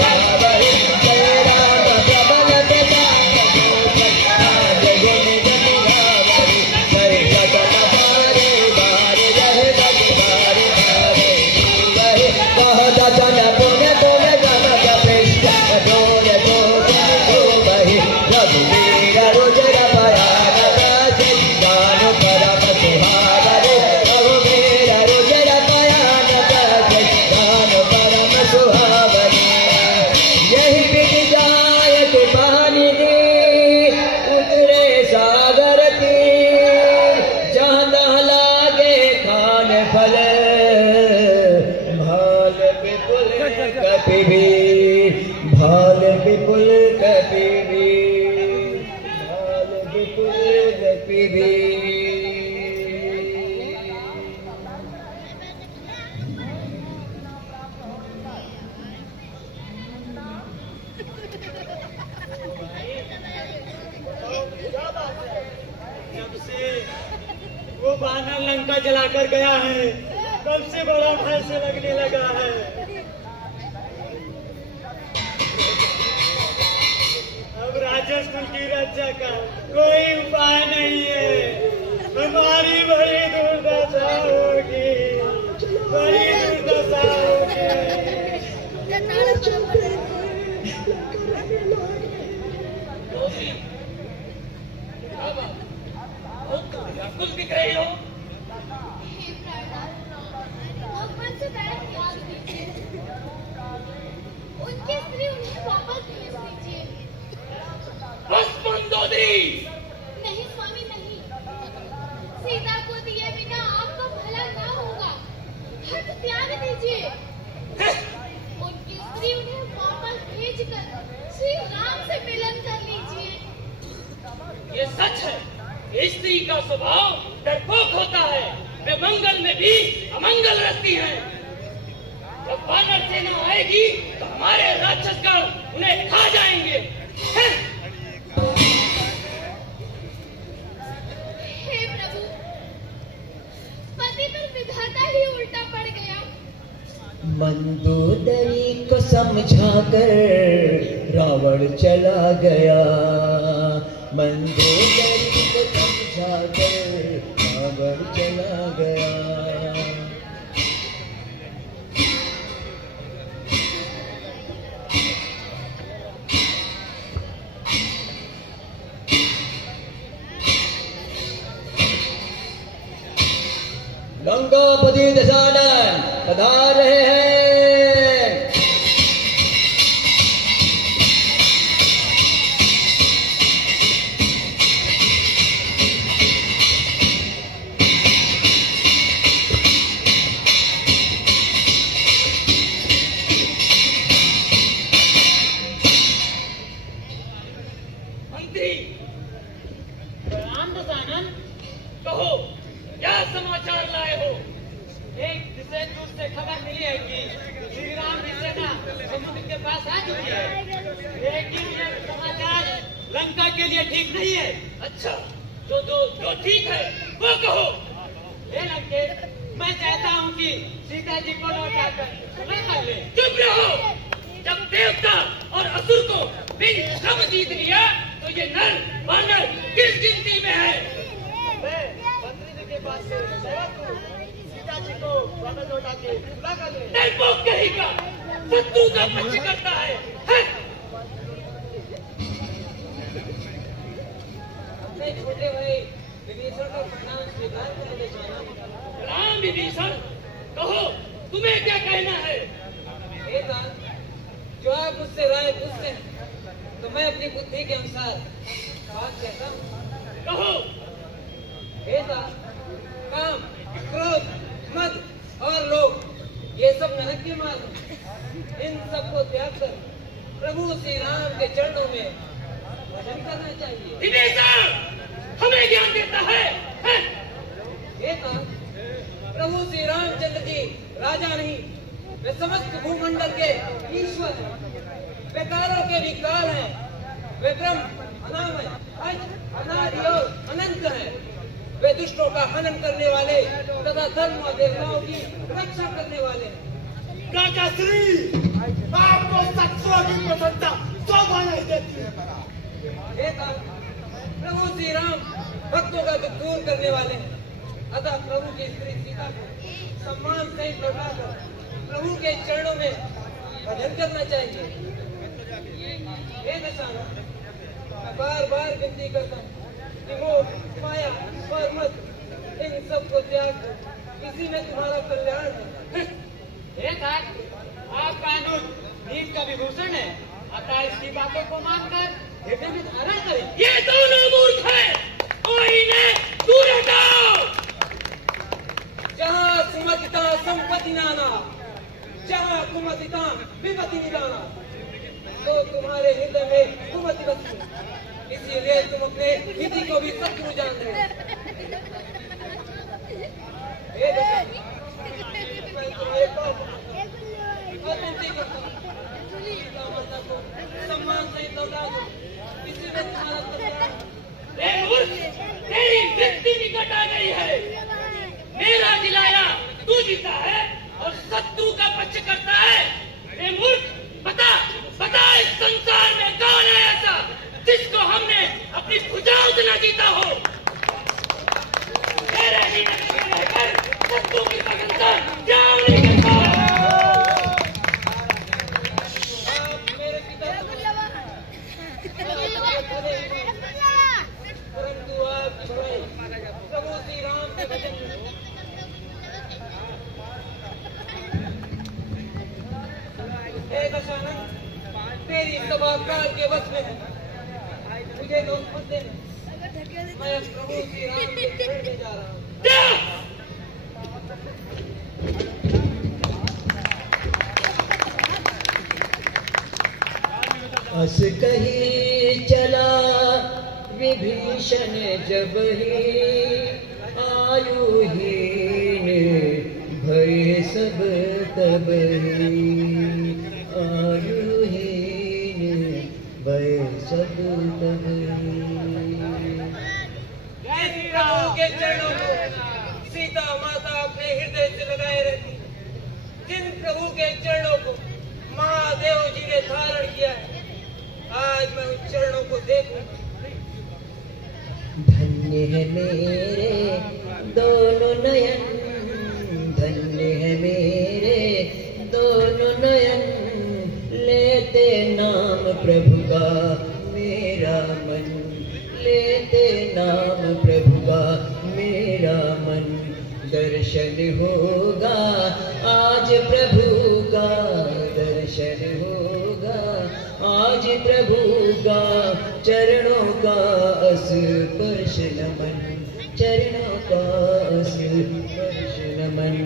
लावहि जय राम प्रबल बेदान आज गुण गण गावहि जय कदम बारे बारे रहे लग बारे बारे वही कह दजन पुण्य तुम जन जपिष्ट डोल तो वही रघुवीर रुजर भयान दासी दान परम सुहावरे रघुवीर रुजर भयान दासी दान परम सुहावरे यही बिन जाय के पानी दी उतरे सागर तीर जहाँ तहाँ लागे खान फल भाल विपुल कपिवीर भाल विपुल कपिवीर भाल विपुल कपिवीर। जब से वो वानर लंका जलाकर गया है, तब से बड़ा भय से लगने लगा है। अब राजस कुल की रक्षा का कोई उपाय नहीं है। हमारी बड़ी दुर्दशा होगी, बड़ी दुर्दशा होगी। कुछ दिख रही हो? हे प्रहलाद, भगवान से बैठ याद कीजिए। उनकी स्त्री उन्हें वापस भेज दीजिए। बस मंदोदरी, नहीं स्वामी नहीं, सीता को दिए बिना आपका भला ना होगा। हट त्याग दीजिए। उनकी स्त्री उन्हें वापस भेजकर श्री राम से मिलन कर लीजिए। ये सच है। स्त्री का स्वभाव डरपोक होता है, वे मंगल में भी अमंगल रचती हैं। जब वानर सेना आएगी तो हमारे राक्षसगण उन्हें खा जाएंगे। हे प्रभु, पति पर विधाता ही उल्टा पड़ गया। मंदोदरी को समझाकर रावण चला गया। मंदोदरी को समझाकर रावण चला गया। गंगापति दशानन पधार रहे हैं। मंत्री। प्रणाम दशानन। कहो क्या समाचार लाए हो? एक विशेष दूत से खबर मिली है कि श्री राम की सेना समुद्र के पास आ चुकी है, लेकिन ये समाचार लंका के लिए ठीक नहीं है। अच्छा, तो जो ठीक है वो कहो। हे लंकेश, मैं चाहता हूँ कि सीता जी को लौटाकर सुलह कर ले। चुप रहो। जब देवता और असुर को बिन श्रम जीत लिया तो ये नर वानर किस गिनती में है? मैं मंत्री जी के पास से सेवक हूँ, सीता जी को वापस लौटा के सुलह कर ले। डरपोक कहेगा, शत्रु का पक्ष करता है। अपने छोटे भाई विभीषण का प्रणाम स्वीकार कर दशानन। राम विभीषण, कहो तुम्हें क्या कहना है? हे दास, जो आप मुझसे राय पूछते हैं तो मैं अपनी बुद्धि के अनुसार बात कहता हूँ। कहो। हे दास, काम, क्रोध, मद और लोभ ये सब नरक के मार्ग हैं। इन सबको त्याग कर प्रभु श्री राम के चरणों में भजन करना चाहिए। विभीषण, हमें ज्ञान देता है। हे दास, प्रभु श्री रामचंद्र जी राजा नहीं, वे समस्त भूमंडल के ईश्वर हैं। वे कालों के भी काल हैं। वे ब्रह्म, अनामय, अज, अनादि और अनंत हैं। वे दुष्टों का हनन करने वाले तथा धर्म और देवताओं की रक्षा करने वाले हैं। काका श्री, आपको शत्रुओं की प्रसन्नता शोभा नहीं देती है। हे दास, प्रभु श्री राम भक्तों का दुख दूर करने वाले हैं। अतः प्रभु की स्त्री सीता को सम्मान सहित लौटाकर प्रभु के चरणों में भजन करना चाहिए। हे दशानन, मैं बार बार विनती करता हूँ कि मोह, माया और मत इन सब को त्याग कर इसी में तुम्हारा कल्याण है। हे दास, आपका अनुज नीम का विभूषण है, अतः इसकी बातों को मानकर हृदय में धारण करें। ये दोनों मूर्ख हैं, और इन्हें दूर हटाओ। जहाँ सुमतिता संपत्ति नाना, जहाँ कुमतिता विपत्ति निदाना, तो तुम्हारे हृदय में कुमति बसी। इसीलिए तुम अपने हिति को भी शत्रु जान रहे हो। हे दशानन, मैं तुम्हारे पास विनती करता हूँ, सीता माता को सम्मान सहित लौटा दो, इसी में तुम्हारा कल्याण है। ए मूर्ख, तेरी वृत्ति निकट आ गई है। मेरा जिलाया तू जीता है और शत्रु का पक्ष करता है। ए मूर्ख, बता बता इस संसार में कौन है ऐसा जिसको हमने अपनी भुजाओं से न जीता हो? मेरे ही नक्श में रहकर शत्रु की प्रशंसा क्यों नहीं करता? आप मेरे पिता परंतु आप प्रभु श्री राम के वचन हे दशानन, तेरी सभा काल के वश में है, मुझे दोष मत देना। मैं प्रभु श्री राम के शरण में जा रहा हूँ। जा! अस कही चला विभीषण जब ही, आयुहीन भय सब तब ही, आयुहीन भय सब तब ही। प्रभु के चरणों को सीता माता अपने हृदय से लगाए रहती। जिन प्रभु के चरणों को महादेव जी ने धारण किया है, आज मैं उन चरणों को देखूं। धन्य है मेरे दोनों नयन, धन्य है मेरे दोनों नयन, लेते नाम प्रभु का मेरा मन, लेते नाम प्रभु का मेरा मन। दर्शन होगा आज प्रभु का, दर्शन होगा आज प्रभु का, चरणों का स्पर्श नमन, चरणों का स्पर्श नमन।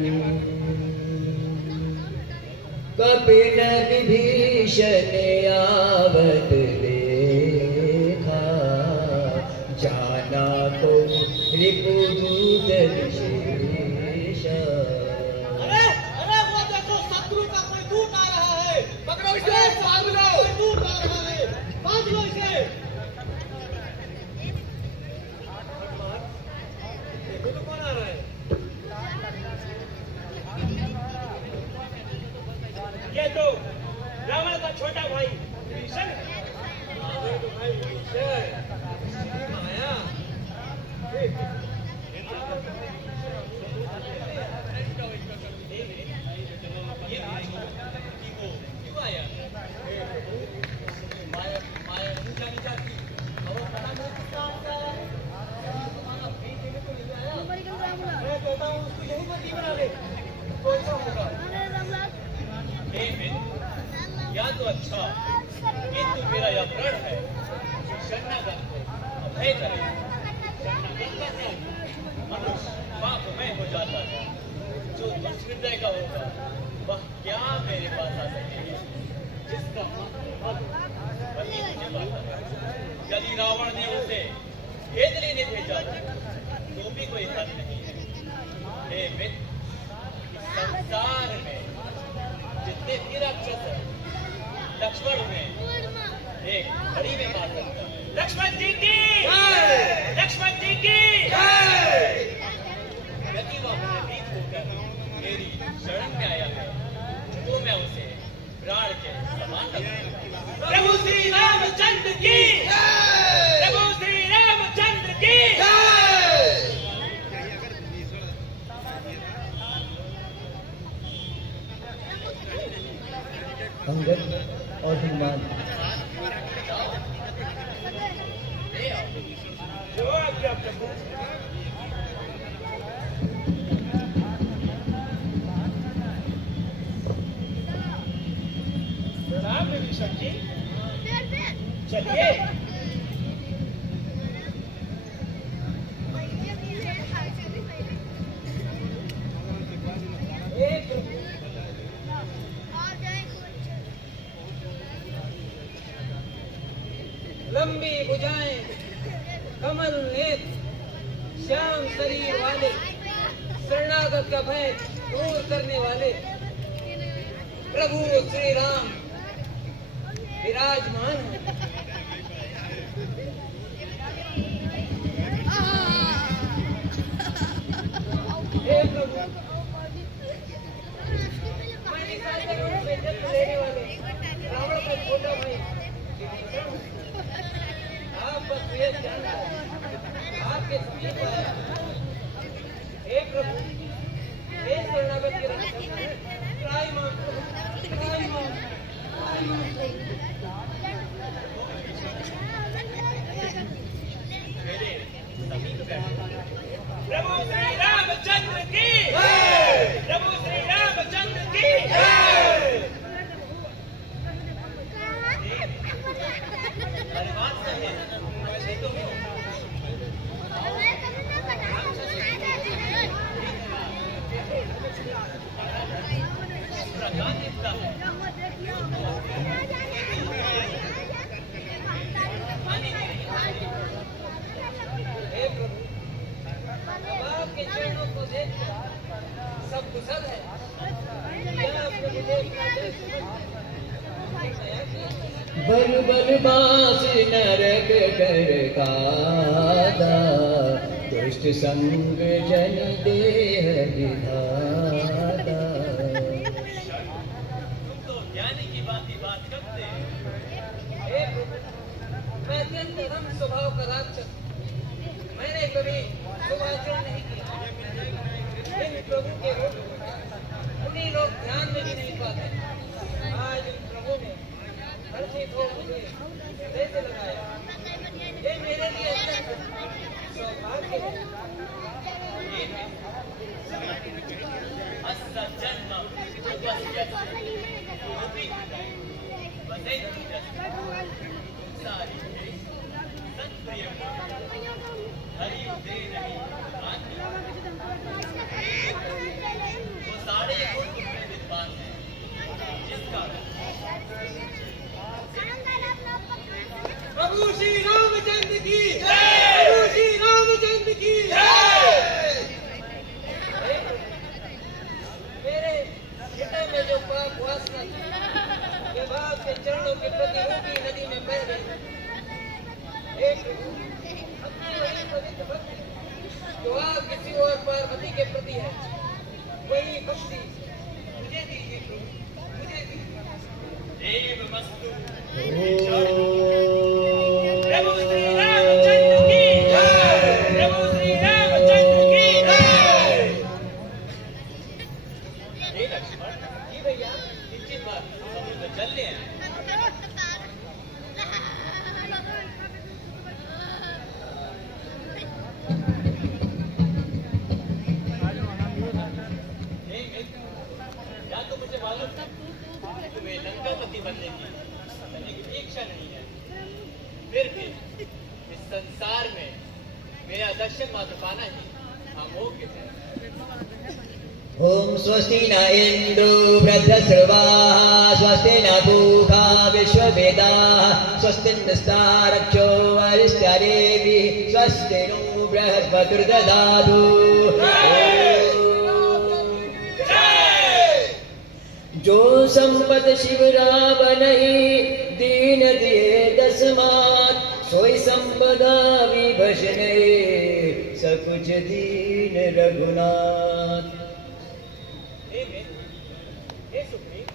कपिन विभीषण आवत देखा, शरणागत को अभय करे। शरणागत का त्याग मनुष्य पापमय हो जाता है। जो दुष्ट हृदय का होगा वह क्या मेरे पास आ सकेगा, जिसका वही मुझे पाता है। यदि रावण ने उसे खेत लेने भेजा तो भी कोई हानि नहीं है। हे मित्र, इस संसार में जितने भी राक्षस हैं, लक्ष्मण में एक घड़ी में मार सकता है। लक्ष्मण जी की जय! लक्ष्मण जी की जय! यदि वह भयभीत होकर मेरी शरण में आया है तो मैं उसे प्राण के समान रखूंगा। प्रभु श्री रामचंद्र की जय! प्रभु श्री रामचंद्र की जय! अंगद और हनुमान जो आज्ञा प्रभु। प्रणाम विभीषण जी। चलिए। लंबी भुजाएं, कमल नेत्र, श्याम शरीर वाले, शरणागत का भय दूर करने वाले प्रभु श्री राम विराजमान हैं। हे प्रभु, मैं निशाचर रूप में जन्म लेने वाले रावण का छोटा भाई आप बस ये जानना आपके समीप आया। हे प्रभु, हे शरणागत की रक्षा है। त्राहिमाम प्रभु, त्राहिमाम, त्राहिमाम। मेरे समीप बैठो। प्रभु श्री रामचंद्र की जय! प्रभु श्री रामचंद्र की जय! अरे बात सही है। अच्छे तो हो। प्रकाश दिखता है। हे प्रभु, अब आपके चरणों को देखकर सब कुशल है। क्या आपने मुझे इतना जय दया किया? बल बल बास नरक कर कादा, दुष्ट संग जन देह विधाता। तुम तो ज्ञानी की बात करते हैं। हे प्रभु, मैं अत्यंत रम स्वभाव का राक्षस, मैंने कभी शुभाचरण नहीं किया। इन प्रभु के रूप उन्हीं लोग ध्यान में भी नहीं पाते। आज उन प्रभु ने हर्षित हो मुझे कैसे लगाया। ये मेरे लिए अत्यंत सौभाग्य है। प्रभु श्री रामचंद्र की जय! प्रभु श्री रामचंद्र की जय! मेरे हृदय में जो पाप वासना थी, वे आपके चरणों के प्रति रूपी नदी में बह गई। हे प्रभु, अपनी वही पवित्र भक्ति जो आप किसी और पार्वती के प्रति है, वही भक्ति मुझे दीजिए प्रभु, मुझे दीजिए। देवमस्तु। प्रभु श्री रामचंद्र की जय! प्रभु श्री रामचंद्र की जय! हे लक्ष्मण, जी भैया, निश्चित बात समुद्र चल ले आए। संसार में मेरा दर्शन मात्र पाना ही अमोघ है। ओम स्वस्ति न इंद्रो वृद्धश्रवाः स्वस्ति न पूषा विश्ववेदाः स्वस्ति नस्तारक्षो अरिष्टदेवी स्वस्ति नो बृहस्पतिर्दधातु। जो संपत शिव रावणहि दीन दिए दसमात सोई संपदा विभूषणे सकुच दीन रघुनाथ। हे सुग्रीव,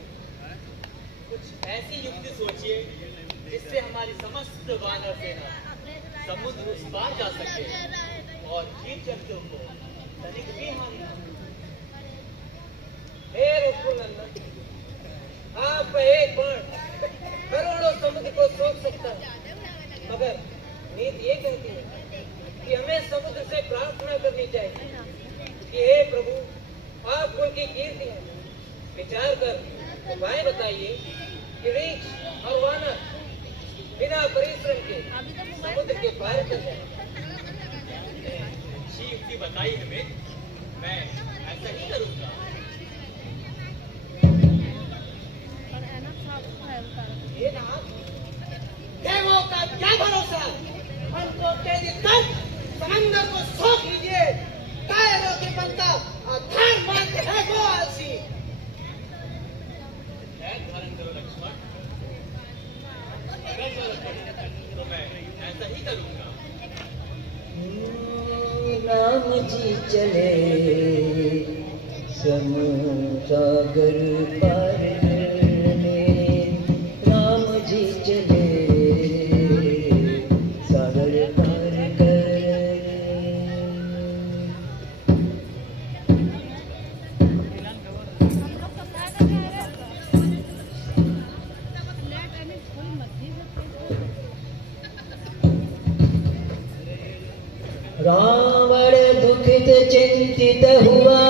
कुछ ऐसी युक्ति सोचिए जिससे हमारी समस्त वानर सेना समुद्र उस पार जा सके और जीव जंतुओं को तनिक भी हानि न हो। हे रघुनंदन, आप एक बाण करोड़ों समुद्र को सोख सकता है, मगर नीति ये कहती है कि हमें समुद्र से प्रार्थना करनी चाहिए कि हे प्रभु, आप उनकी कीर्ति है। विचार कर उपाय बताइए कि ऋक्ष और वानर बिना परिश्रम के समुद्र के पार कर जाए। अच्छी युक्ति बताई हमें, मैं ऐसा ही करूंगा। ये नाथ, देवों का क्या भरोसा, मन को तेजी कर समंदर को सोख लीजिए। कायरों के बनता अथार मात्र है वो आलसी। धैर्य धारण करो लक्ष्मण, अगर जरूरत पड़ी तो मैं ऐसा ही करूंगा। राम जी चले समुद्र पार करने, राम जी चले सागर पार करने। रावण दुखित चिंतित हुआ,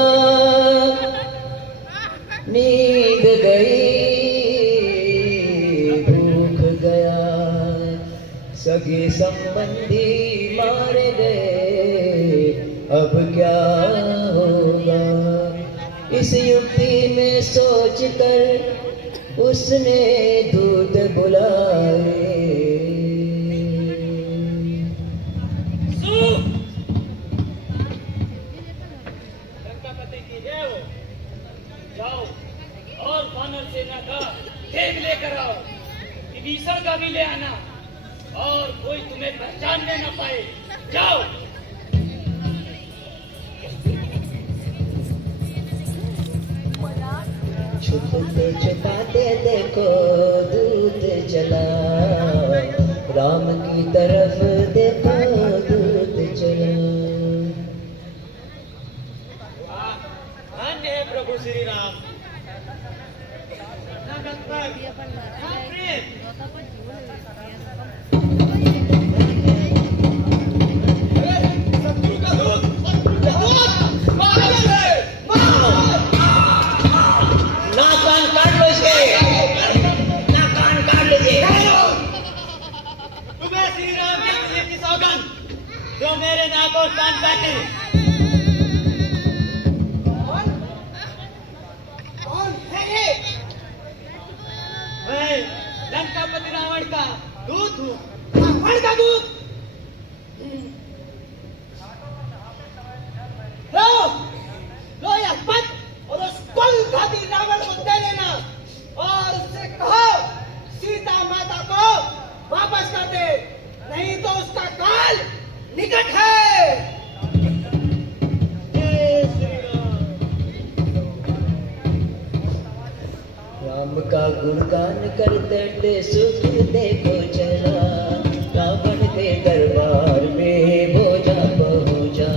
नींद गई भूख गया, सगे संबंधी मारे गए, अब क्या होगा। इस युक्ति में सोचकर उसने दूत बुलाए। लंकापति की जय हो। जाओ और वानर सेना का खेल लेकर आओ, विभीषण का भी ले आना, और कोई तुम्हें पहचानने न पाए। जाओ। छुपते छुपाते देखो दूत चला, राम की तरफ देखो दूत चला। धन्य है प्रभु श्री राम। जो मेरे नाक और कान काटे। कौन है ये? मैं लंकापति रावण का दूत हूँ। रावण का दूत? लो यह पद और उस कुल घाती रावण को दे लेना, और उससे कहो सीता माता को वापस कर दे, नहीं तो उसका काल निकट है। राम का गुणगान कर दंड सुख देखो चला, रावण के दरबार में भोजा पहुंचा,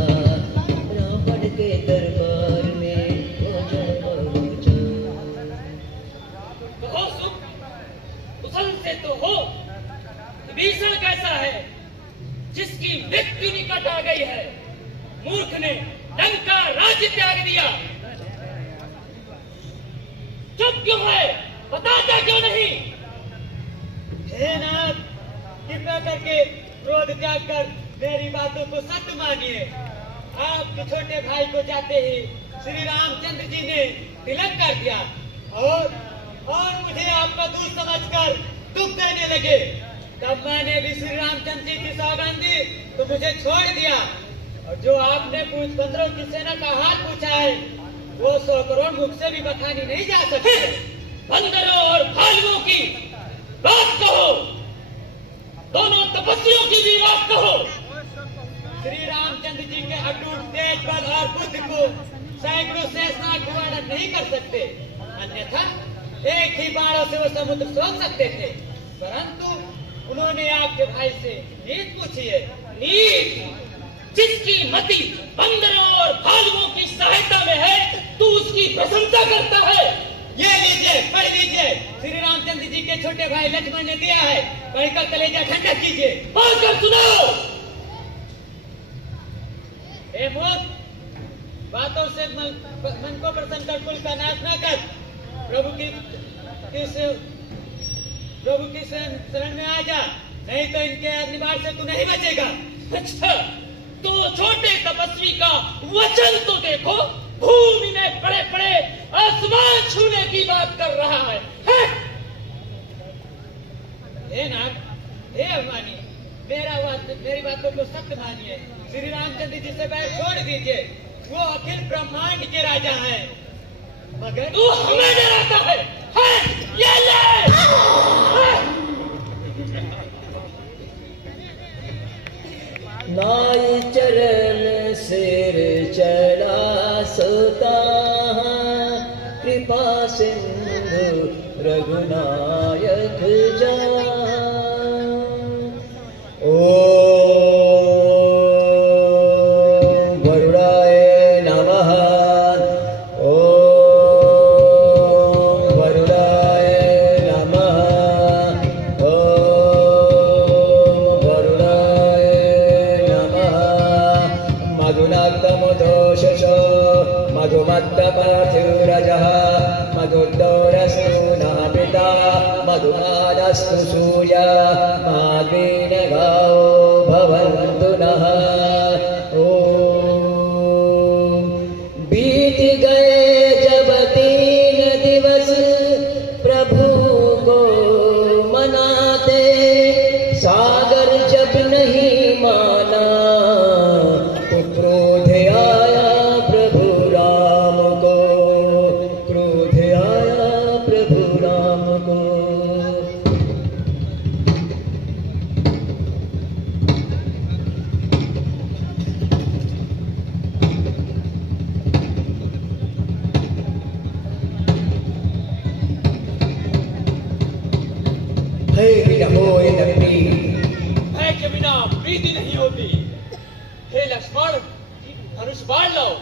रावण के दरबार में भोजा पहुंचा। हो सुख कुशल से तो हो, विभीषण कैसा है जिसकी मृत्यु निकट आ गई है। मूर्ख ने लंका राज्य त्याग दिया। चुप क्यों है, बताता क्यों नहीं? हे नाथ, कृपा करके क्रोध त्याग कर मेरी बातों को सत्य मानिए। आपके छोटे भाई को जाते ही श्री रामचंद्र जी ने तिलक कर दिया और मुझे आपका दूध समझकर दुख देने लगे। तब मैंने भी श्री रामचंद्र जी की सौगंध दी तो मुझे छोड़ दिया। और जो आपने बंदरों की सेना का हाथ पूछा है वो 100 करोड़ मुख से भी बखानी नहीं जा सकते। बंदरों और भालुओं की बात कहो, दोनों तपस्वियों की भी बात कहो। श्री रामचंद्र जी के अटूट तेज बल और बुद्धि को सैकड़ों शेषनाग को वर्णन नहीं कर सकते, अन्यथा एक ही बाणों से वो समुद्र सोख सकते थे। परंतु उन्होंने आपके भाई से नीत पूछी है। नीत जिसकी मति बंदरों और भालुओं की सहायता में है तू उसकी प्रशंसा करता है। ये लीजिए, पढ़ लीजिए, श्री रामचंद्र जी के छोटे भाई लक्ष्मण ने दिया है, पढ़कर कलेजा ठंडा कीजिए। पढ़कर सुनाओ। ए मूर्ख, बातों से मन को प्रसन्न कर कुल का नाश न कर। प्रभु की शरण में आ जा, नहीं तो इनके अग्निबाण से तू नहीं बचेगा। अच्छा, तो छोटे तपस्वी का वचन तो देखो, भूमि में पड़े पड़े आसमान छूने की बात कर रहा है। हे नाथ, हे अभिमानी, मेरी बातों को सत्य मानिए। श्री रामचंद्र जी से बैर छोड़ दीजिए, वो अखिल ब्रह्मांड के राजा हैं। मगर तू हमें डराता है? ये ले! नाई चरण सिर चढ़ा सोता, कृपा सिंधु रघुनायक जा। मधुमत्तपार्थिवरजः मधुद्दौरस्तु नः पिता मधुमानस्तु सूर्या माद्वीनगाओ भवन्तु नः। ॐ बीत गए जब 3 दिवस प्रभु को मनाते, सागर जब नहीं माना तो क्रोध आया प्रभु राम को, क्रोध आया प्रभु राम को। भय बिना होए न प्रीत, भय के बिना प्रीति नहीं होती। हे लक्ष्मण, धनुष बाण लाओ।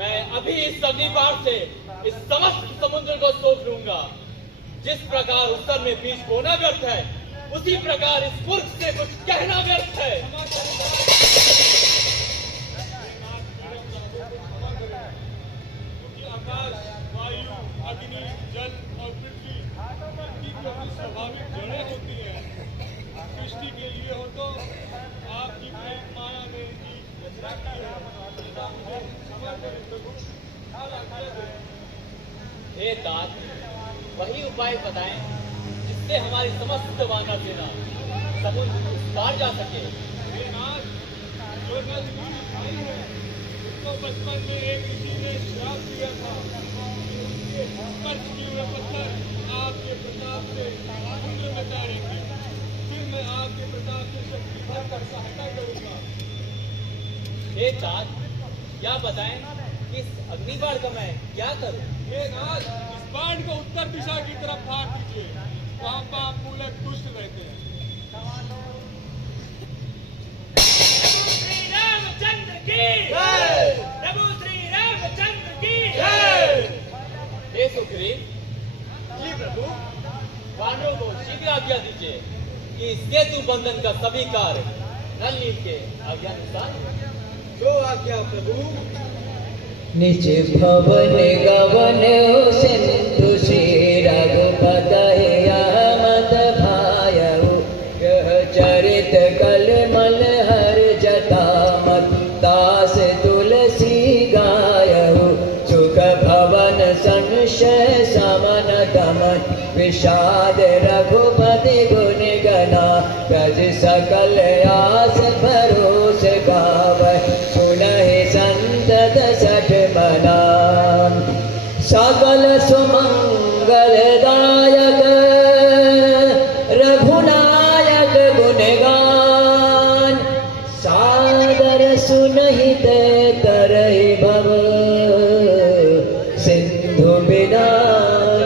मैं अभी इस अग्निबाण से इस समस्त समुद्र को सोख लूंगा। जिस प्रकार उत्तर में बीज बोना व्यर्थ है, उसी प्रकार इस मूर्ख से कुछ कहना व्यर्थ है। आकाश, वायु, अग्नि, जल और पृथ्वी इनकी जो अपनी स्वाभाविक जड़ें होती हैं, सृष्टि के लिए हो तो आपकी प्रेम माया में इनकी रचना की है। ऐसा मुझे क्षमा करें प्रभु, आज्ञा दें। हे तात, वही उपाय बताएं जिससे हमारी समस्त वानर सेना समुद्र पार जा सके। हे नाथ, जो नद दूर भाई है, उसको बचपन में एक ऋषि ने श्राप दिया था। उसके खर्च किए हुए पत्थर आपके प्रताप से समुद्र में तैरेंगे। फिर मैं आपके प्रताप से शक्ति भरकर सहायता करूंगा। हे तात, क्या बताएं कि इस अग्निबाण का मैं क्या करूं? हे नाथ, इस बाण को उत्तर दिशा की तरफ फाड़ दीजिए, वहां पाप मूलक दुष्ट रहते हैं। श्री रामचंद्र की जय। प्रभु श्री रामचंद्र की जय। हे सुग्रीव, जी प्रभु, वानरों को शीघ्र आज्ञा दीजिए कि सेतु बंधन का सभी कार्य नल नील के आज्ञानुसार हो। जो आज्ञा प्रभु। निज भवन गवन सिंधु शिरा विषाद रघुपति गुण गना प्रज सकल आस भरोस गावै सुनहि संतत सठ मना सकल सुमंगलदायक रघुनायक गुणगान सादर सुनहित तरहि भव सिंधु बिना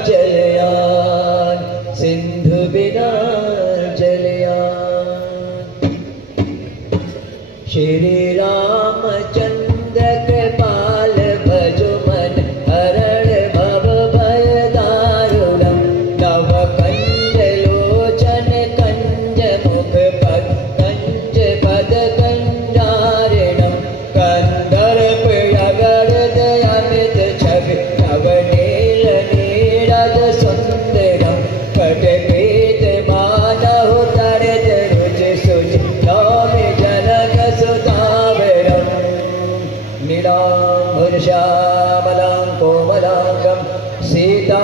जलयान सिंधु बिना जलयान। श्री रामचंद्र कृपाल भजो मन हरण भव भय दारुणम नव कंज लोचन कंज मुख पद कंज पद कंजारिणम कंदर्प अगरद अमित छवि नव नील नीरद सुंदरम कट पीत मानहु तरित रुच सुच नौमि जनक सुतावरम नीलांबुज श्यामलां कोमलांगं सीता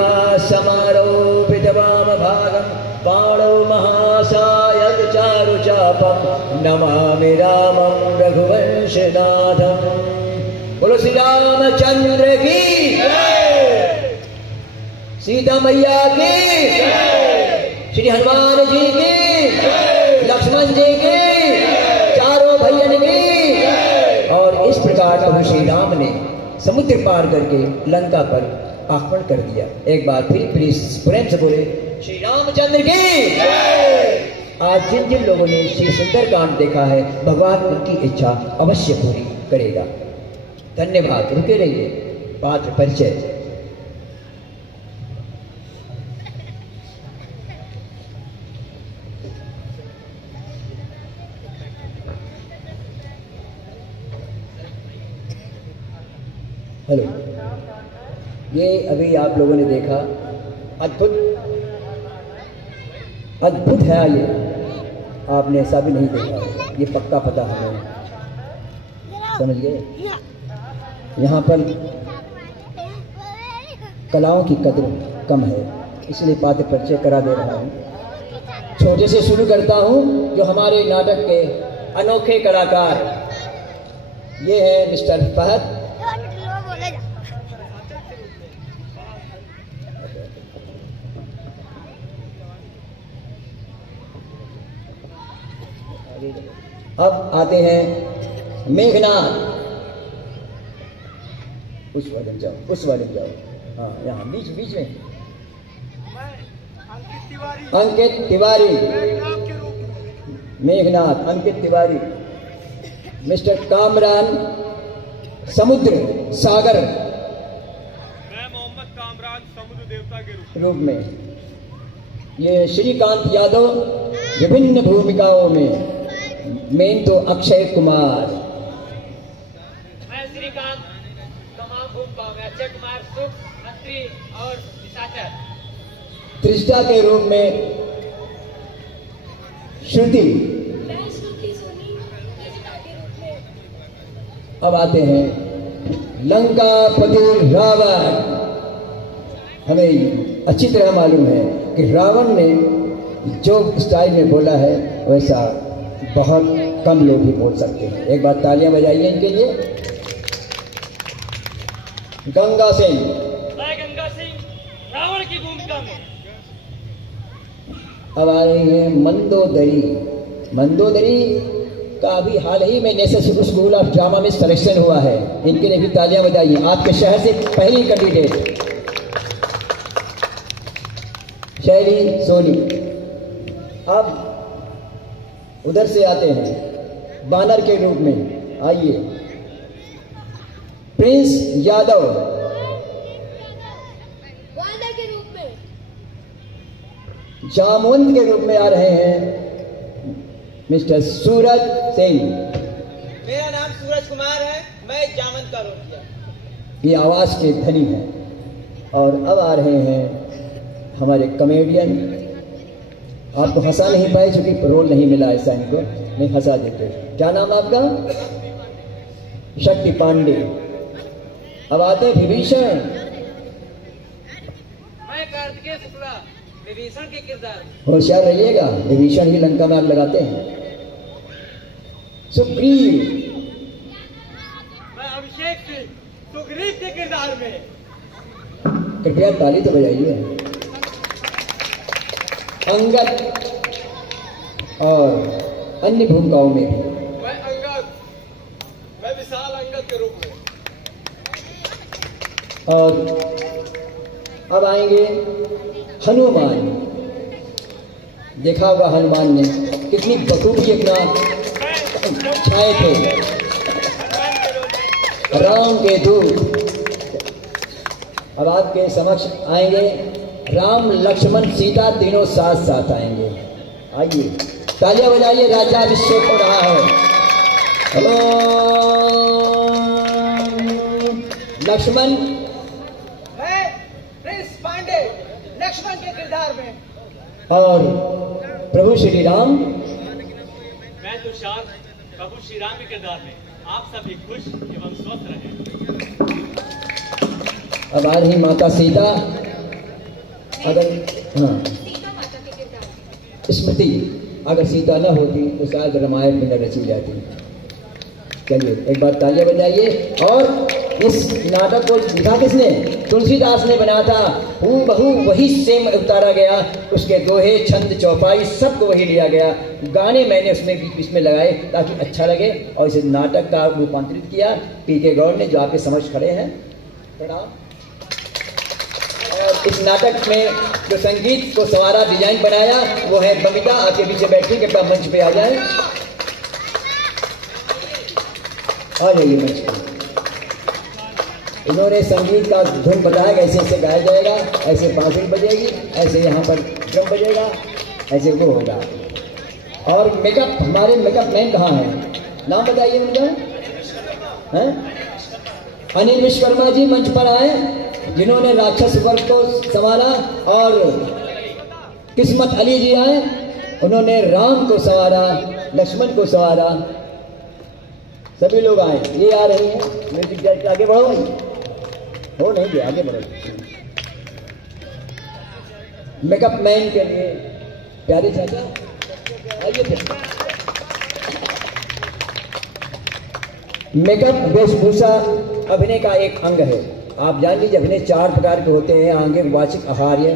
समारोपित वामभागं बाणौ महासायक चारुचापं नमामि रामं रघुवंशनाथं। बोलो श्री रामचंद्र की सीता मैया की श्री हनुमान जी की लक्ष्मण जी की चारों भैयन की। और इस प्रकार प्रभु श्री राम ने समुद्र पार करके लंका पर आक्रमण कर दिया। एक बार फिर प्रेम से बोले श्री रामचंद्र की। आज जिन जिन लोगों ने श्री सुंदरकांड देखा है भगवान उनकी इच्छा अवश्य पूरी करेगा। धन्यवाद। रुके रहिए। पात्र परिचय। हेलो, ये अभी आप लोगों ने देखा अद्भुत अद्भुत है। ये आपने ऐसा भी नहीं देखा, ये पक्का पता है, समझ गए। यहाँ पर कलाओं की कदर कम है, इसलिए पात्र परिचय करा दे रहा हूँ। छोटे से शुरू करता हूँ। जो हमारे नाटक के अनोखे कलाकार ये है मिस्टर फहद, अब आते हैं मेघनाथ। उस वाले में जाओ, उस वाले में जाओ। हाँ, यहाँ बीच बीच में अंकित तिवारी। मेघनाथ अंकित तिवारी। मिस्टर कामरान समुद्र सागर, मैं मोहम्मद कामरान समुद्र देवता के रूप में। ये श्रीकांत यादव विभिन्न भूमिकाओं में, मेन तो अक्षय कुमार। मैं श्रीकांत तमाम भूमिकाओं में अक्षय कुमार सुख मंत्री और निशाचर। त्रिष्टा के रूप में श्रुति। मैं श्रुति सोनी त्रिष्टा के रूप में। अब आते हैं लंकापति रावण। हमें अच्छी तरह मालूम है कि रावण ने जो स्टाइल में बोला है वैसा बहुत कम लोग ही बोल सकते हैं। एक बार तालियां बजाइए इनके लिए। गंगा सिंह। मैं गंगा सिंह रावण की भूमिका में। अब आ रही है मंदोदरी। मंदोदरी का अभी हाल ही में नेशनल स्कूल ऑफ ड्रामा में सिलेक्शन हुआ है। इनके लिए भी तालियां बजाइए। आपके शहर से पहली कैंडिडेट शैली सोनी। अब उधर से आते हैं बानर के रूप में। आइए प्रिंस यादव। वानर के रूप में। जामवंत के रूप में आ रहे हैं मिस्टर सूरज सिंह। मेरा नाम सूरज कुमार है, मैं जामवंत का रोल किया। ये आवाज के धनी हैं। और अब आ रहे हैं हमारे कॉमेडियन। आपको हंसा नहीं पाए क्योंकि रोल नहीं मिला ऐसा इनको, नहीं हंसा देते। क्या नाम आपका? शक्ति पांडे। अब आते हैं विभीषण। मैं कार्तिकेय शुक्ला विभीषण के किरदार में। होशियार रहिएगा, विभीषण ही लंका में आग लगाते हैं। सुग्रीव, मैं अभिषेक सिंह सुग्रीव के किरदार में। कृपया ताली तो बजाइए। अंगद और अन्य भूमिकाओं में भी। मैं अंगद, मैं विशाल अंगद के रूप में। और अब आएंगे हनुमान। देखा होगा हनुमान ने कितनी बखूबी अपना छाए थे, राम के दूत। अब आपके समक्ष आएंगे राम लक्ष्मण सीता, तीनों साथ साथ आएंगे। आइए तालियां बजाइए, राज्याभिषेक हो रहा है। हेलो लक्ष्मण। मैं प्रिंस पांडे लक्ष्मण के किरदार में। और प्रभु श्री राम। मैं तुषार प्रभु श्री राम के किरदार में। आप सभी खुश एवं स्वस्थ रहें। अब आ रही माता सीता। अगर हाँ सीता माता के किरदार में। स्मृति, अगर सीता न होती तो शायद रामायण में न रची जाती। चलिए एक बार तालियां बजाइए। और इस नाटक को लिखा किसने? तुलसीदास ने बनाया था। हूबहू वही सेम उतारा गया, उसके दोहे छंद चौपाई सबको वही लिया गया। गाने मैंने उसमें बीच बीच में लगाए ताकि अच्छा लगे, और इसे नाटक का रूपांतरित किया पीके गौड़ ने, जो आपके समझ खड़े हैं। प्रणाम। और इस नाटक में जो संगीत को संवारा, डिजाइन बनाया, वो है बबीता। आपके पीछे बैठी, कृपया मंच पे आ जाए। आ जाइए मंच पे। इन्होंने संगीत का धुन बताया कि ऐसे ऐसे गाया जाएगा, ऐसे बांसुरी बजेगी, ऐसे यहाँ पर ड्रम बजेगा, ऐसे वो होगा। और मेकअप, हमारे मेकअप मैन कहाँ हैं? नाम बताइए उनका। हैं? अनिल विश्वकर्मा जी मंच पर आए, जिन्होंने राक्षस वर्ग को संभाला। और किस्मत अली जी आए, उन्होंने राम को संवारा, लक्ष्मण को संवारा। सभी लोग आए। ये आ रही हैं म्यूजिक डायरेक्टर। आगे बढ़ो भाई, हो नहीं गया, आगे बढ़ो। मेकअप मैन के लिए प्यारे चाचा आइए फिर। मेकअप वेशभूषा अभिनय का एक अंग है। आप जान लीजिए अभिनय 4 प्रकार के होते हैं। आंगिक, वाचिक, आहार्य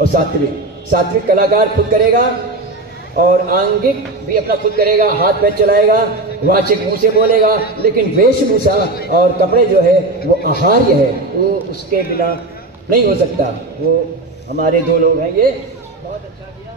और सात्विक। सात्विक कलाकार खुद करेगा, और आंगिक भी अपना खुद करेगा, हाथ पैर चलाएगा। वाचिक मुंह से बोलेगा, लेकिन वेशभूषा और कपड़े जो है वो आहार्य है, वो उसके बिना नहीं हो सकता। वो हमारे 2 लोग हैं। ये बहुत अच्छा किया।